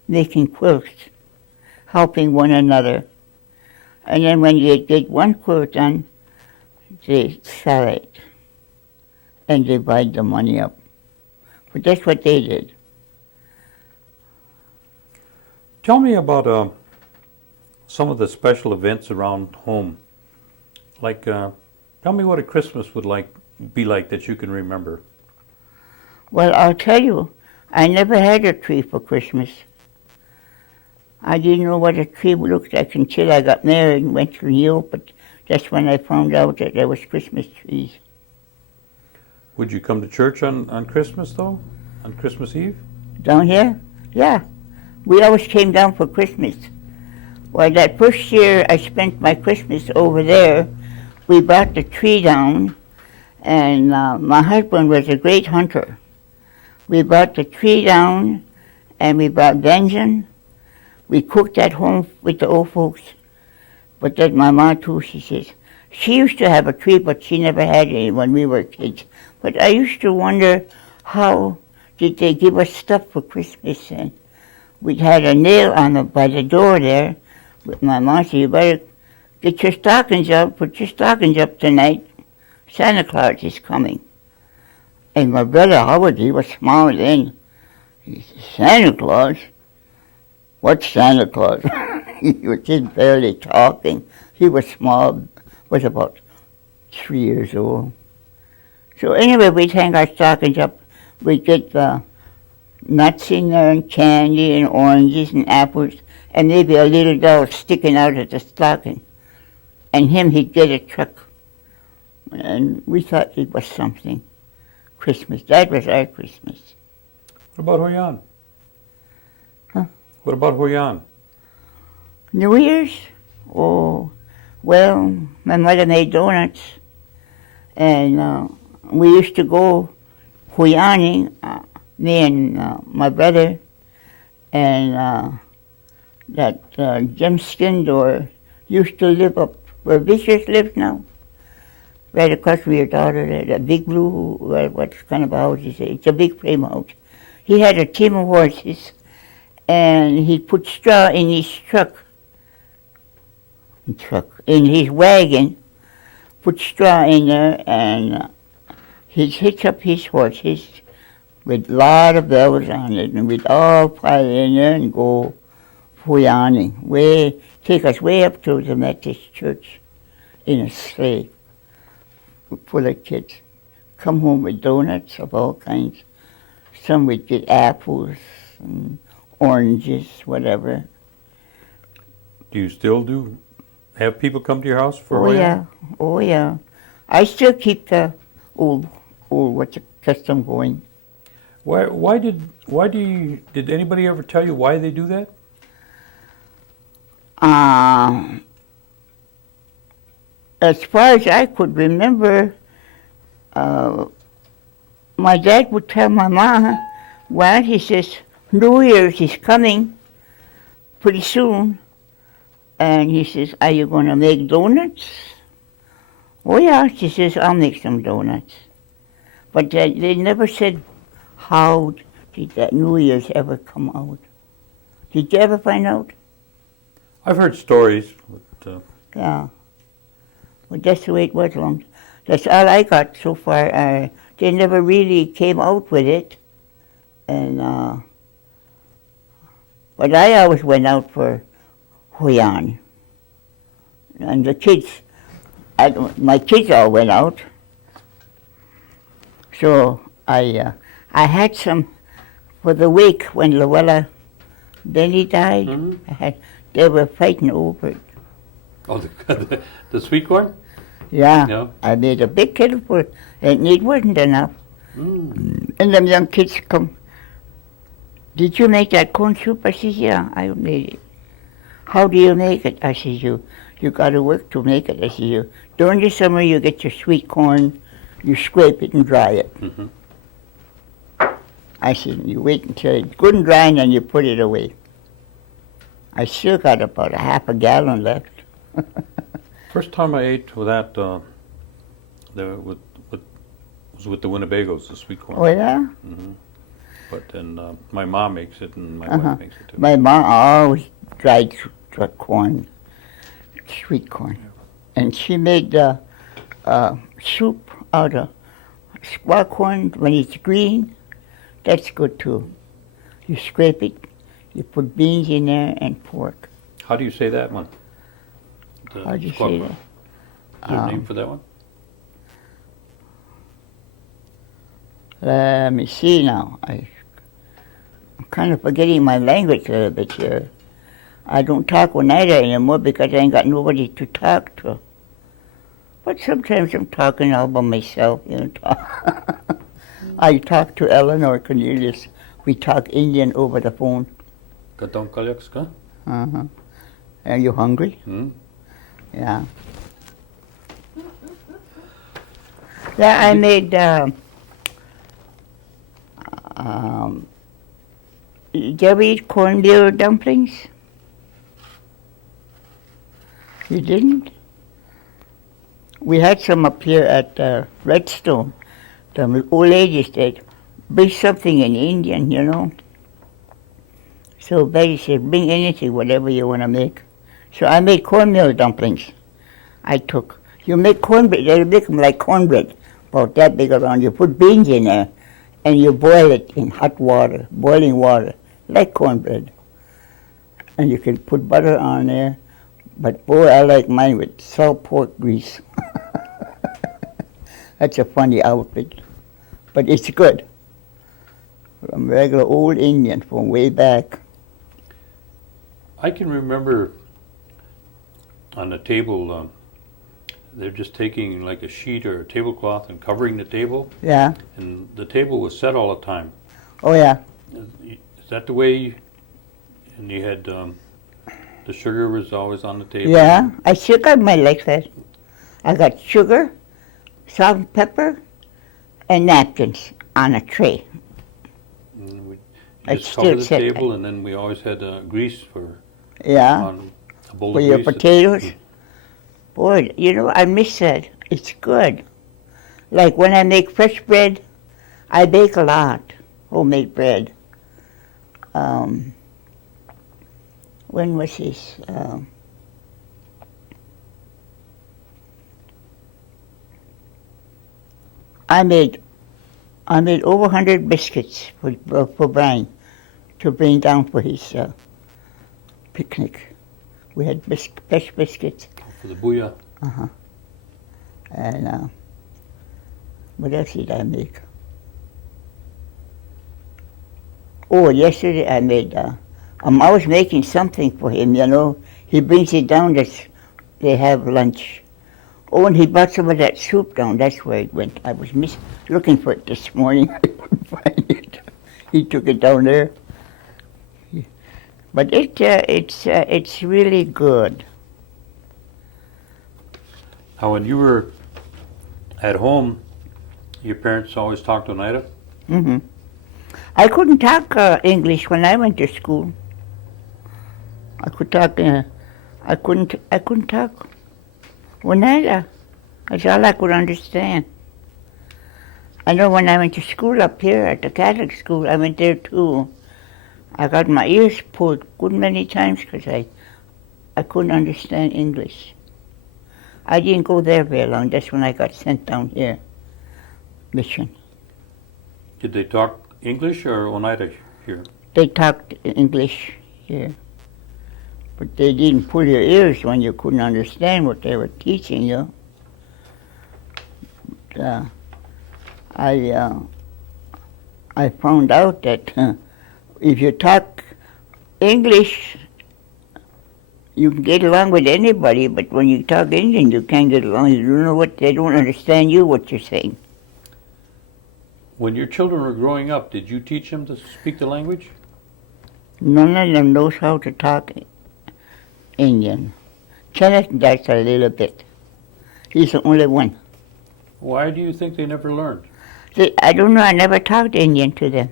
making quilts, helping one another. And then when they get one quilt done, they sell it and divide the money up. But that's what they did. Tell me about some of the special events around home. Like, tell me what a Christmas would be like that you can remember. Well, I'll tell you, I never had a tree for Christmas. I didn't know what a tree looked like until I got married and went to New York, but that's when I found out that there was Christmas trees. Would you come to church on Christmas, though? On Christmas Eve? Down here? Yeah. We always came down for Christmas. Well, that first year I spent my Christmas over there, we brought the tree down, and my husband was a great hunter. We brought the tree down, and we brought venison. We cooked at home with the old folks. But then my mom too, she says, she used to have a tree, but she never had any when we were kids. But I used to wonder, how did they give us stuff for Christmas? And we'd had a nail by the door there. My mom said, you better get your stockings up, put your stockings up tonight. Santa Claus is coming. And my brother Howard, he was small then. He said, Santa Claus? What's Santa Claus? He was just barely talking. He was small, was about 3 years old. So anyway, we'd hang our stockings up. We'd get nuts in there and candy and oranges and apples and maybe a little doll sticking out of the stocking. And he'd get a truck. And we thought it was something. Christmas. That was our Christmas. What about Hoyan? Huh? What about Hoyan? New Year's? Oh, well, my mother made donuts. And we used to go Hoyaning, me and my brother, and that Jim Skenandore used to live up where Vicious lives now. Right across from your daughter there, the big blue, what kind of a house is it? It's a big frame house. He had a team of horses, and he put straw in his in his wagon, put straw in there, and he'd hitch up his horse with a lot of bells on it, and we'd all pile in there and go take us way up to the Methodist church in a sleigh full of kids. Come home with donuts of all kinds. Some would get apples and oranges, whatever. Do you still have people come to your house for Oh Royale? yeah, oh yeah. I still keep the old custom going. Did anybody ever tell you why they do that? As far as I could remember, my dad would tell my mom, well, he says, New Year's is coming pretty soon. And he says, are you going to make donuts? Oh yeah, she says, I'll make some donuts. But they never said how did that New Year's ever come out. Did you ever find out? I've heard stories. But, Yeah. Well, that's the way it was long. That's all I got so far. They never really came out with it. And but I always went out for Huyan. And the kids, my kids all went out. So I had some for the week when Luella Benny died. Mm-hmm. They were fighting over it. Oh, the sweet corn? Yeah, No? I made a big kettle for it, and it wasn't enough. And them young kids come, did you make that corn soup? I said, yeah, I made it. How do you make it? I said, you got to work to make it. I said, during the summer you get your sweet corn, you scrape it and dry it. Mm-hmm. I said, you wait until it's good and dry and then you put it away. I still got about a half a gallon left. First time I ate with that, was with the Winnebagos, the sweet corn. Oh, yeah? Mm-hmm. But then my mom makes it and my Uh-huh. wife makes it too. My mom always dried corn, sweet corn. And she made soup out of squash corn when it's green. That's good too. You scrape it, you put beans in there and pork. How do you say that one? How do you squash say corn. that? Is there a name for that one? Let me see now. I'm kind of forgetting my language a little bit here. I don't talk Oneida anymore because I ain't got nobody to talk to. But sometimes I'm talking all by myself. I talk to Eleanor Cornelius. We talk Indian over the phone. Katong kalyakska? Uh-huh. Are you hungry? Hmm? Yeah. Yeah, I made, did you ever eat cornmeal dumplings? You didn't? We had some up here at Redstone. The old lady said, bring something in Indian, So Betty said, bring anything, whatever you want to make. So I made cornmeal dumplings. You make cornbread, they make them like cornbread, about that big around. You put beans in there, and you boil it in hot water, boiling water, like cornbread. And you can put butter on there, but boy, I like mine with salt pork grease. That's a funny outfit, but it's good. I'm a regular old Indian from way back. I can remember on the table, they're just taking like a sheet or a tablecloth and covering the table, Yeah. and the table was set all the time. Oh yeah. Is that the way? And you had the sugar was always on the table. Yeah. I still got my like that. I got sugar, salt and pepper, and napkins on a tray. And we I just covered the still set table, and then we always had grease for Yeah. on a bowl For of your grease. potatoes. Boy, I miss that. It's good. Like when I make fresh bread, I bake a lot, homemade bread. When was this? I made over 100 biscuits for Brian to bring down for his picnic. We had fresh biscuits. For the booyah. And what else did I make? Oh, yesterday I made, I was making something for him, you know. He brings it down, they have lunch. Oh, and he brought some of that soup down. That's where it went. I was looking for it this morning. I couldn't find it. He took it down there. But it's really good. Now, when you were at home, your parents always talked Oneida? Mm-hmm. I couldn't talk English when I went to school. I could talk. I couldn't talk Oneida. That's all I could understand. I know when I went to school up here at the Catholic school, I went there too. I got my ears pulled a good many times because I couldn't understand English. I didn't go there very long. That's when I got sent down here, mission. Did they talk English or Oneida here? They talked English here, but they didn't pull your ears when you couldn't understand what they were teaching you. I found out that if you talk English, you can get along with anybody, but when you talk Indian, you can't get along. You don't know what, they don't understand you, what you're saying. When your children were growing up, did you teach them to speak the language? None of them knows how to talk Indian. Kenneth does a little bit. He's the only one. Why do you think they never learned? I don't know, I never talked Indian to them.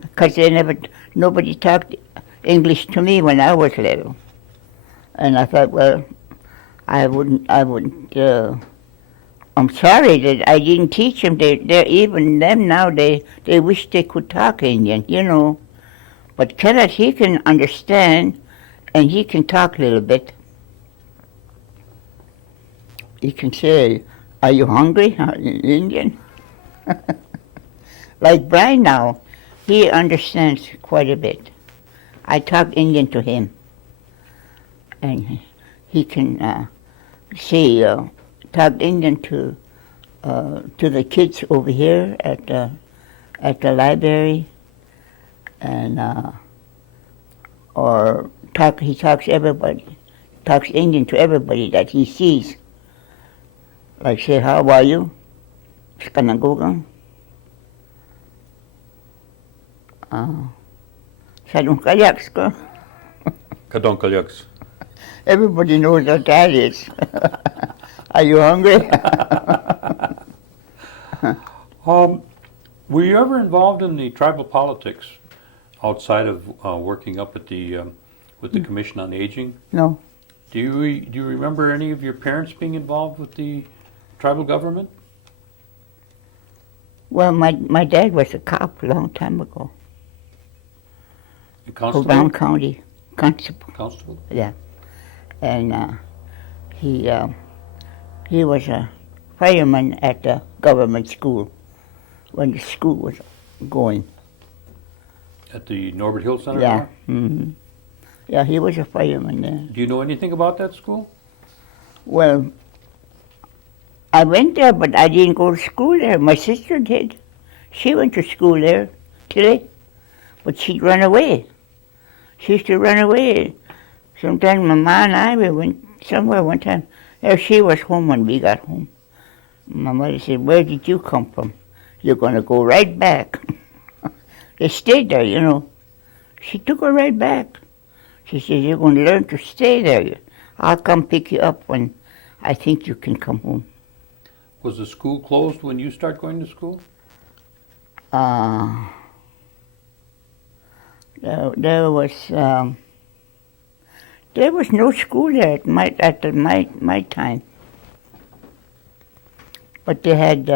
Because nobody talked English to me when I was little. And I thought, well, I wouldn't, I'm sorry that I didn't teach them. They're even them now, they wish they could talk Indian, you know. But Kenneth, he can understand, and he can talk a little bit. He can say, are you hungry? In Indian? Like Brian now, he understands quite a bit. I talk Indian to him. And he can talk Indian to the kids over here at the library, and he talks Indian to everybody that he sees. Like say, how are you? Skenandore. Sadong kayaks ko. Kadong kalyaks. Everybody knows what that is. Are you hungry? Were you ever involved in the tribal politics outside of working up at the with the Commission on Aging? No. Do you remember any of your parents being involved with the tribal government? Well, my dad was a cop a long time ago. A constable? Brown County constable. Constable? Yeah. And he was a fireman at the government school when the school was going. At the Norbert Hill Center? Yeah. Mm-hmm. Yeah, he was a fireman there. Do you know anything about that school? Well, I went there, but I didn't go to school there. My sister did. She went to school there, Tilly, but she'd run away. She used to run away. Sometimes my ma and I, we went somewhere one time. There she was home when we got home. My mother said, where did you come from? You're going to go right back. They stayed there, you know. She took her right back. She said, you're going to learn to stay there. I'll come pick you up when I think you can come home. Was the school closed when you started going to school? There was no school there at my time. But they had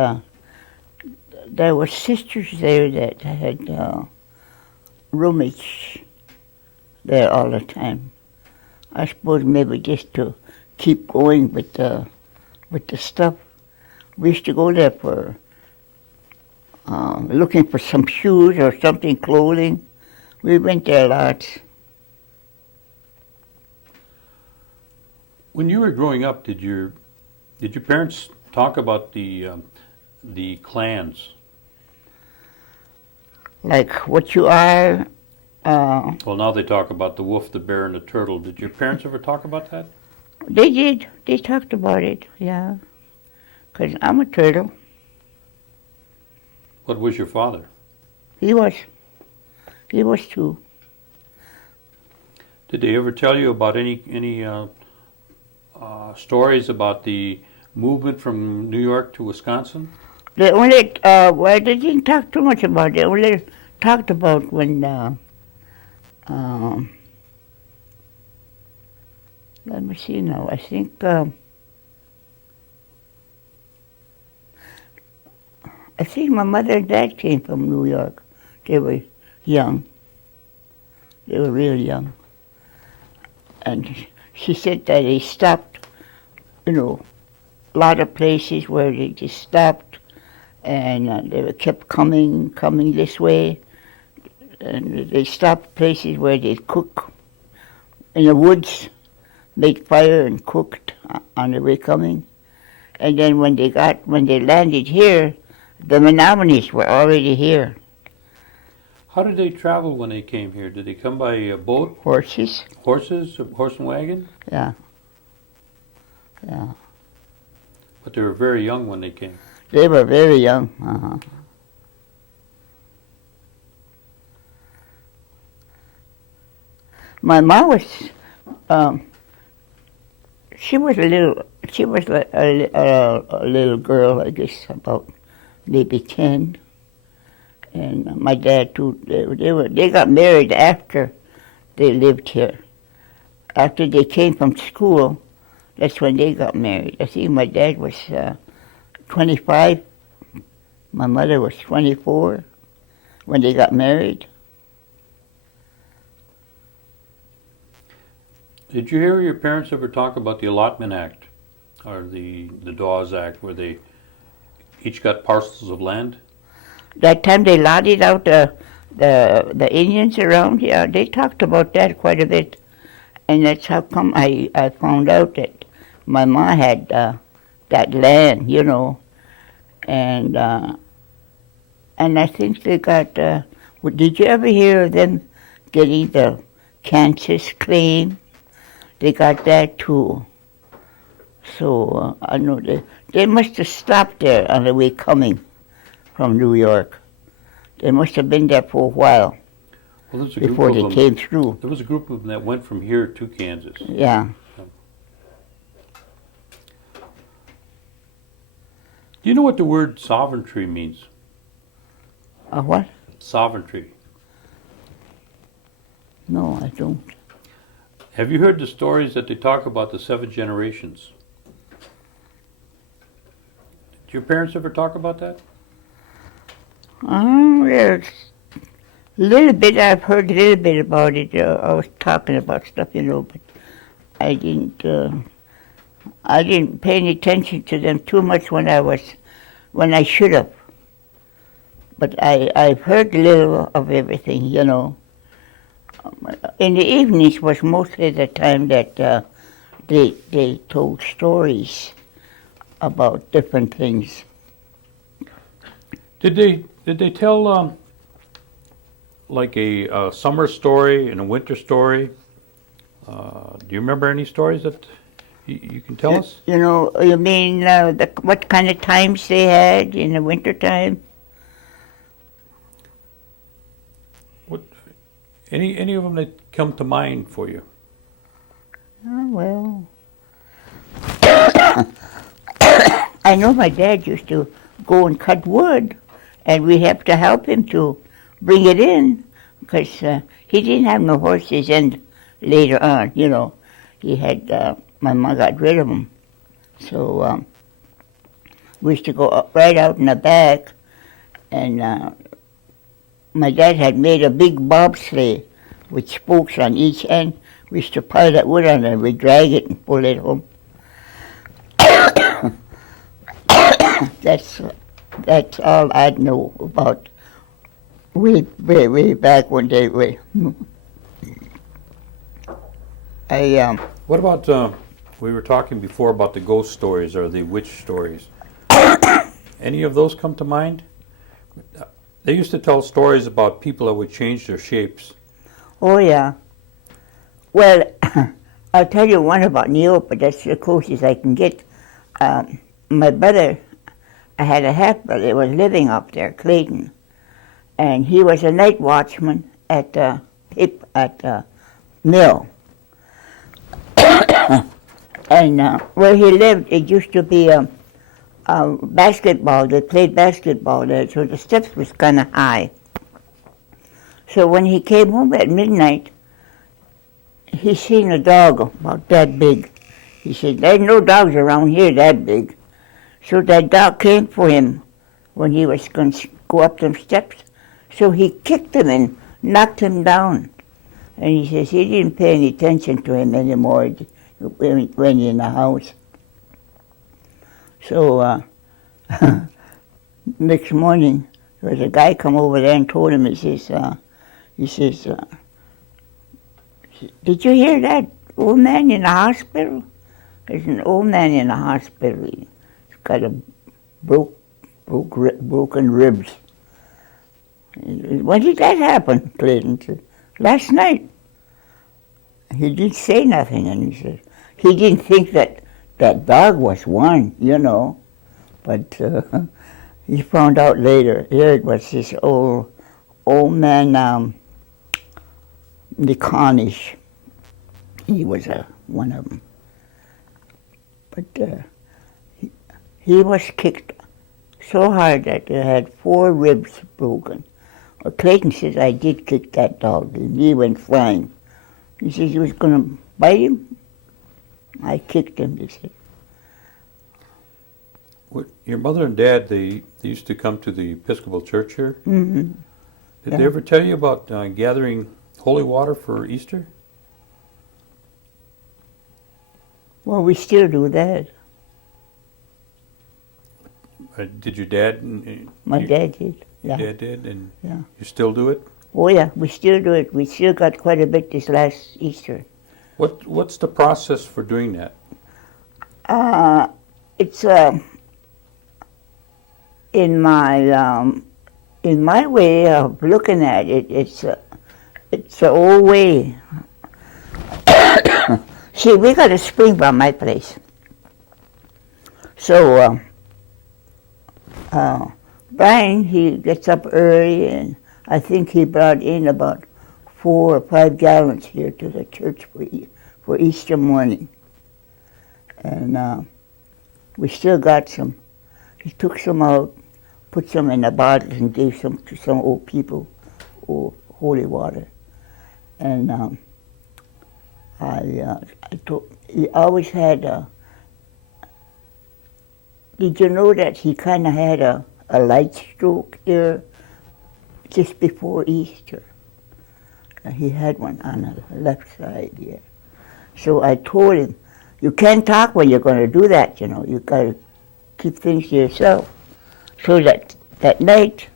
there were sisters there that had roommates there all the time. I suppose maybe just to keep going with the stuff. We used to go there for looking for some shoes or something, clothing. We went there a lot. When you were growing up, did your parents talk about the clans? Like what you are. Well, now they talk about the wolf, the bear, and the turtle. Did your parents ever talk about that? They did. They talked about it, yeah. 'Cause I'm a turtle. What was your father? He was. He was too. Did they ever tell you about any stories about the movement from New York to Wisconsin? They only, well, they didn't talk too much about it. They only talked about when, let me see now, I think my mother and dad came from New York. They were young. They were real young. And she said that they stopped, a lot of places where they just stopped, and they kept coming this way. And they stopped places where they cook in the woods, made fire and cooked on the way coming. And then when they landed here, the Menominees were already here. How did they travel when they came here? Did they come by boat? Horses. Horses? A horse and wagon? Yeah. Yeah. But they were very young when they came. They were very young. Uh-huh. My mom was, she was like a little girl, I guess, about maybe 10. And my dad too. They got married after they lived here. After they came from school, that's when they got married. I think my dad was 25. My mother was 24 when they got married. Did you hear your parents ever talk about the Allotment Act or the Dawes Act, where they each got parcels of land? That time they lotted out the Indians around here. They talked about that quite a bit, and that's how come I found out that my ma had that land, and I think they got. Did you ever hear of them getting the Kansas claim? They got that too. So I know they must have stopped there on the way coming from New York. They must have been there for a while before they came through. There was a group of them that went from here to Kansas. Yeah. Do you know what the word sovereignty means? What? Sovereignty. No, I don't. Have you heard the stories that they talk about the 7 generations? Did your parents ever talk about that? Yes. A little bit. I've heard a little bit about it. I was talking about stuff, but I didn't pay any attention to them too much when I should have. But I've heard a little of everything, In the evenings was mostly the time that they told stories about different things. Did they tell like a summer story and a winter story? Do you remember any stories that you can tell us? You mean what kind of times they had in the winter time? What? Any of them that come to mind for you? Oh, well, I know my dad used to go and cut wood, and we have to help him to bring it in, because he didn't have no horses, and later on, he had, my mom got rid of them. So we used to go right out in the back, and my dad had made a big bobsleigh with spokes on each end. We used to pile that wood on it, and we'd drag it and pull it home. That's all I know about way back when they were. What about, we were talking before about the ghost stories or the witch stories. Any of those come to mind? They used to tell stories about people that would change their shapes. Oh yeah. Well, I'll tell you one about New York, but that's the closest I can get. My brother, I had a half brother that was living up there, Clayton, and he was a night watchman at the mill. And where he lived, it used to be basketball. They played basketball there, so the steps was kind of high. So when he came home at midnight, he seen a dog about that big. He said, "There's no dogs around here that big." So that dog came for him when he was going to go up them steps. So he kicked him and knocked him down. And he says he didn't pay any attention to him anymore when in the house. So next morning, there was a guy come over there and told him, he says, "Did you hear that old man in the hospital? There's an old man in the hospital. He's got a broken ribs." "When did that happen?" Clayton said. "Last night." He didn't say nothing, and he said he didn't think that that dog was one, but he found out later. Here it was this old man, the Cornish. He was one of them. But he was kicked so hard that he had 4 ribs broken. Well, Clayton says, "I did kick that dog," and he went flying. He says he was going to bite him. "I kicked him," he said. Your mother and dad, they used to come to the Episcopal Church here? Mm-hmm. Did they ever tell you about gathering holy water for Easter? Well, we still do that. Did your dad? My dad did. Your Yeah. dad did, and Yeah. you still do it? Oh yeah, we still do it. We still got quite a bit this last Easter. What's the process for doing that? It's in my way of looking at it, it's the old way. See, we got a spring by my place. So Brian, he gets up early, and I think he brought in about 4 or 5 gallons here to the church for Easter morning. And we still got some. He took some out, put some in a bottle, and gave some to some old people, holy water. And he always had did you know that he kind of had a light stroke here just before Easter? He had one on the left side here. So I told him, "You can't talk when you're going to do that, You got to keep things to yourself." So that night,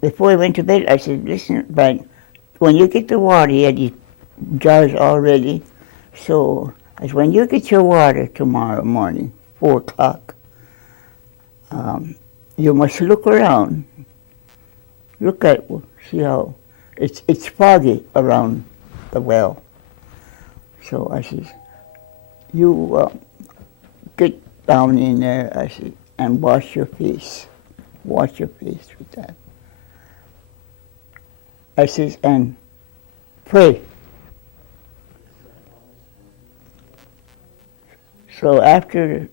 before he went to bed, I said, "Listen, Brian, when you get the water," he had these jars all ready. So I said, "When you get your water tomorrow morning, 4 o'clock, you must look around. Look at, see how it's foggy around the well." So I said, "You get down in there," I said, "and wash your face. Wash your face with that." I says, "And pray." So after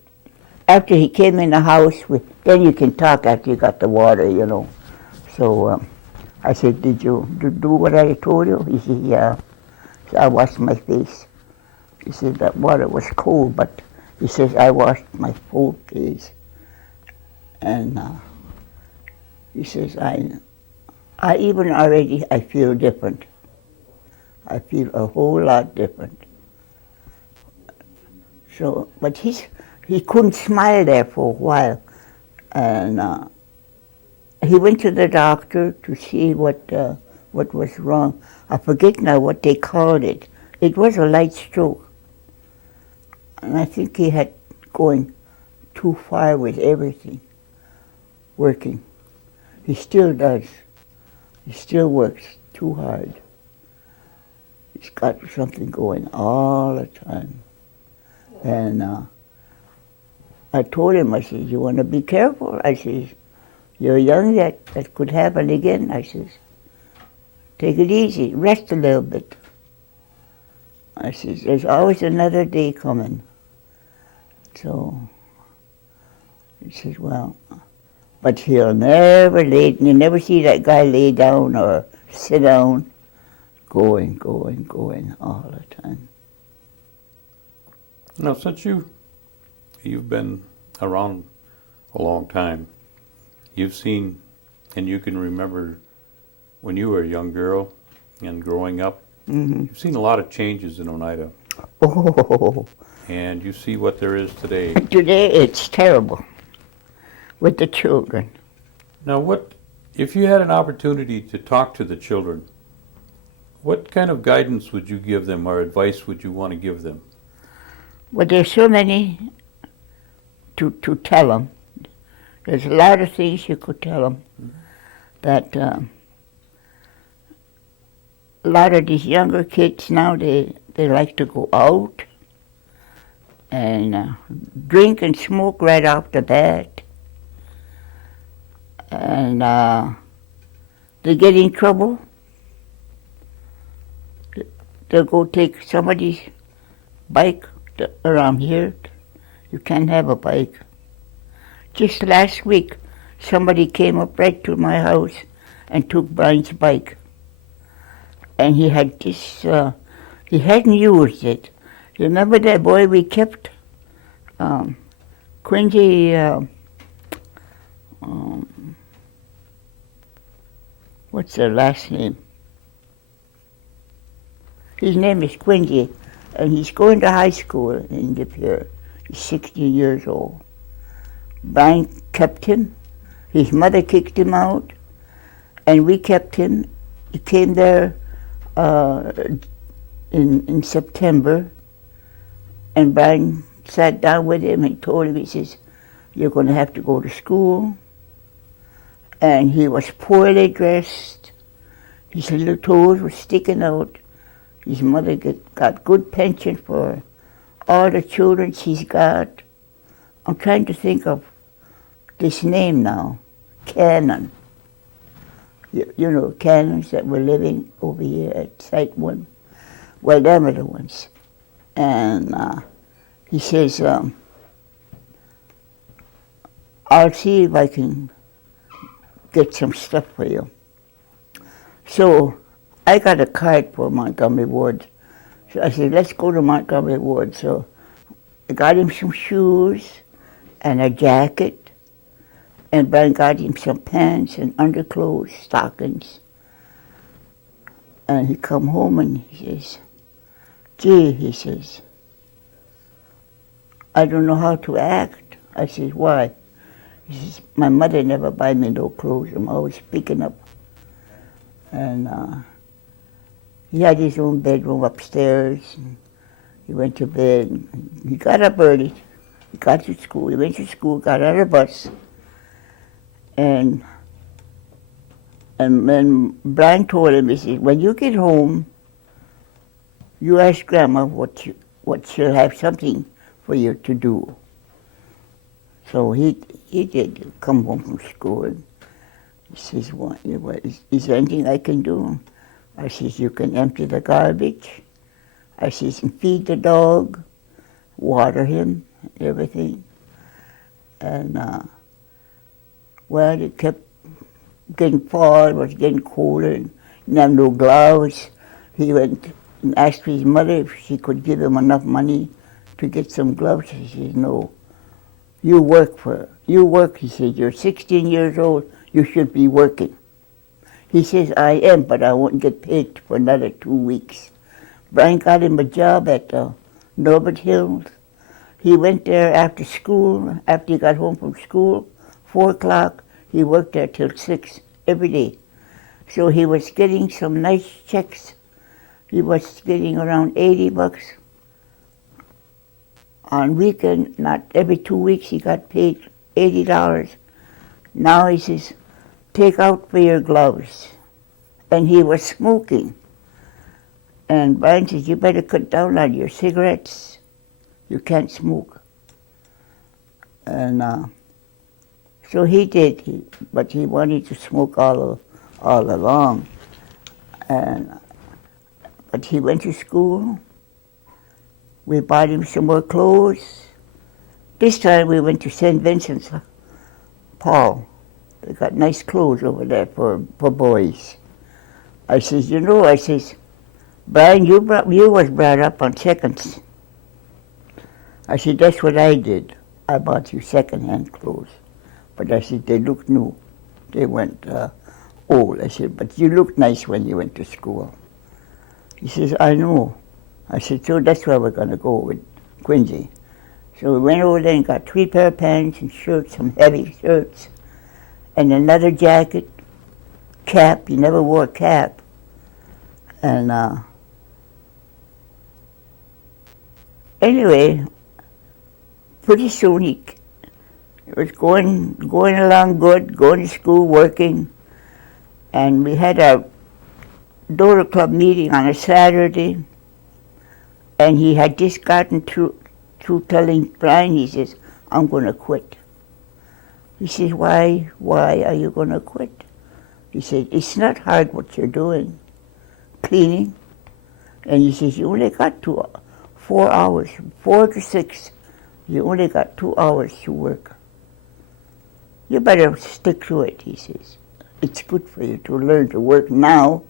he came in the house, then you can talk after you got the water, So I said, "Did you do what I told you?" He said, "Yeah." So I washed my face. He said that water was cold, but he says I washed my whole face. And he says, I even already, I feel different. I feel a whole lot different. So, but he couldn't smile there for a while. And he went to the doctor to see what was wrong. I forget now what they called it. It was a light stroke. And I think he had going too far with everything working. He still does. He still works too hard. He's got something going all the time. And I told him, I said, you want to be careful. I said, you're young, that could happen again. I said, take it easy, rest a little bit. I said, there's always another day coming. So he says, well, but he'll never lay, you never see that guy lay down or sit down. Going all the time. Now, since you've been around a long time, you've seen, and you can remember when you were a young girl and growing up, you've seen a lot of changes in Oneida. Oh, And you see what there is today. today it's terrible with the children. Now, what if you had an opportunity to talk to the children? What kind of guidance would you give them, or advice would you want to give them? Well, there's so many to tell them. There's a lot of things you could tell them. That a lot of these younger kids now, they like to go out and drink and smoke right off the bat. And they get in trouble. They'll go take somebody's bike around here. You can't have a bike. Just last week, somebody came up right to my house and took Brian's bike. And he had this, he hadn't used it. You remember that boy we kept? Quincy, what's their last name? His name is Quincy, and he's going to high school in De Pere. He's 16 years old. Brian kept him. His mother kicked him out, and we kept him. He came there in September, and Brian sat down with him and told him, he says, you're going to have to go to school. And he was poorly dressed. His little toes were sticking out. His mother got good pension for all the children she's got. I'm trying to think of this name now, Cannon. You know, Cannons that were living over here at Site 1. Well, them are the ones. And he says, I'll see if I can get some stuff for you. So I got a card for Montgomery Ward. So I said, let's go to Montgomery Ward. So I got him some shoes and a jacket, and Brian got him some pants and underclothes, stockings. And he come home and he says, gee, he says, I don't know how to act. I says, why? He says, my mother never buy me no clothes. I'm always picking up. And he had his own bedroom upstairs. And he went to bed. He got up early. He got to school. He went to school, got on a bus. And then Brian told him, he said, when you get home, you ask Grandma what she'll have something for you to do. So he did come home from school. And he says, what, is there anything I can do? I says, you can empty the garbage. I says, and feed the dog, water him, everything. And, well, it kept getting fall, it was getting colder, and he didn't have no gloves. He went and asked his mother if she could give him enough money to get some gloves. She says, no, you work, he said, you're 16 years old, you should be working. He says, I am, but I won't get paid for another 2 weeks. Brian got him a job at Norbert Hills. He went there after school, after he got home from school, 4 o'clock, He worked there till 6 every day. So he was getting some nice checks. He was getting around $80 on weekend. Not every 2 weeks he got paid $80. Now he says, take out for your gloves. And he was smoking. And Brian says, you better cut down on your cigarettes. You can't smoke. And so he did, but he wanted to smoke all along. But he went to school. We bought him some more clothes. This time we went to St. Vincent's Paul. They got nice clothes over there for boys. I says, I says, Brian, you was brought up on seconds. I said, that's what I did. I bought you second-hand clothes. But I said, they look new. They went old. I said, but you looked nice when you went to school. He says, I know. I said, so that's where we're going to go with Quincy. So we went over there and got 3 pair of pants and shirts, some heavy shirts, and another jacket, cap. He never wore a cap. And anyway, pretty soon he was going along good, going to school, working, and we had a Dodo Club meeting on a Saturday, and he had just gotten through telling Brian, he says, I'm going to quit. He says, why are you going to quit? He said, it's not hard what you're doing, cleaning. And he says, you only got 4 hours, 4 to 6. You only got 2 hours to work. You better stick to it, he says. It's good for you to learn to work now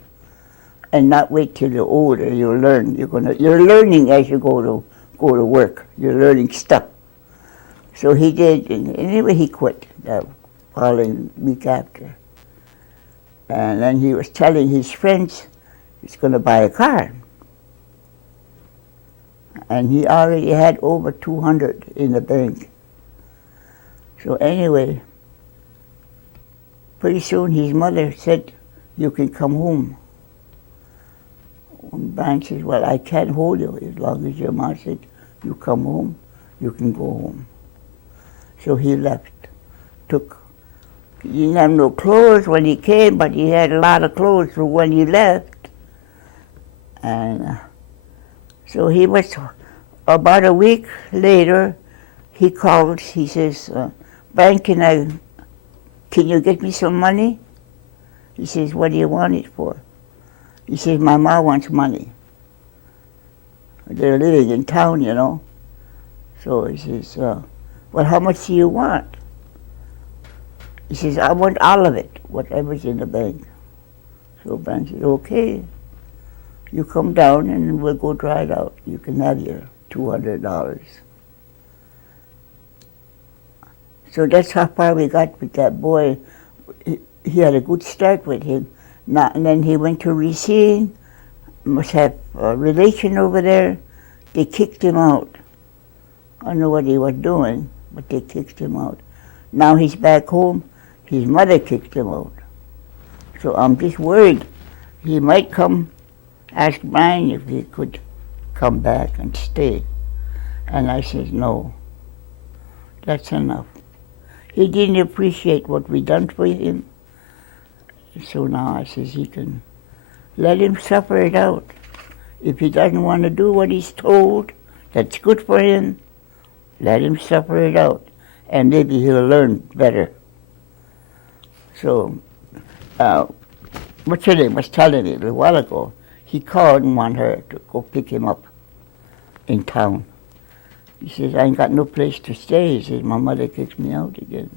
and not wait till you're older. You'll learn. You're learning as you go to work. You're learning stuff. So he did, and anyway he quit the following week after. And then he was telling his friends he's going to buy a car. And he already had over 200 in the bank. So anyway, pretty soon his mother said, you can come home. And Brian says, well, I can't hold you as long as your mom said, you come home, you can go home. So he left. He didn't have no clothes when he came, but he had a lot of clothes for when he left. And so he was, about a week later, he called, he says, Brian, can you get me some money? He says, what do you want it for? He says, my mom wants money. They're living in town, So he says, well, how much do you want? He says, I want all of it, whatever's in the bank. So Brian said, okay, you come down and we'll go try it out. You can have your $200. So that's how far we got with that boy. He had a good start with him. And then he went to Racine, must have a relation over there. They kicked him out. I don't know what he was doing, but they kicked him out. Now he's back home. His mother kicked him out. So I'm just worried. He might come, ask Brian if he could come back and stay. And I said, no, that's enough. He didn't appreciate what we done for him. So now I says he can let him suffer it out. If he doesn't want to do what he's told, that's good for him, let him suffer it out. And maybe he'll learn better. So, what's her name was telling me a little while ago, he called and wanted her to go pick him up in town. He says, I ain't got no place to stay. He says, my mother kicks me out again.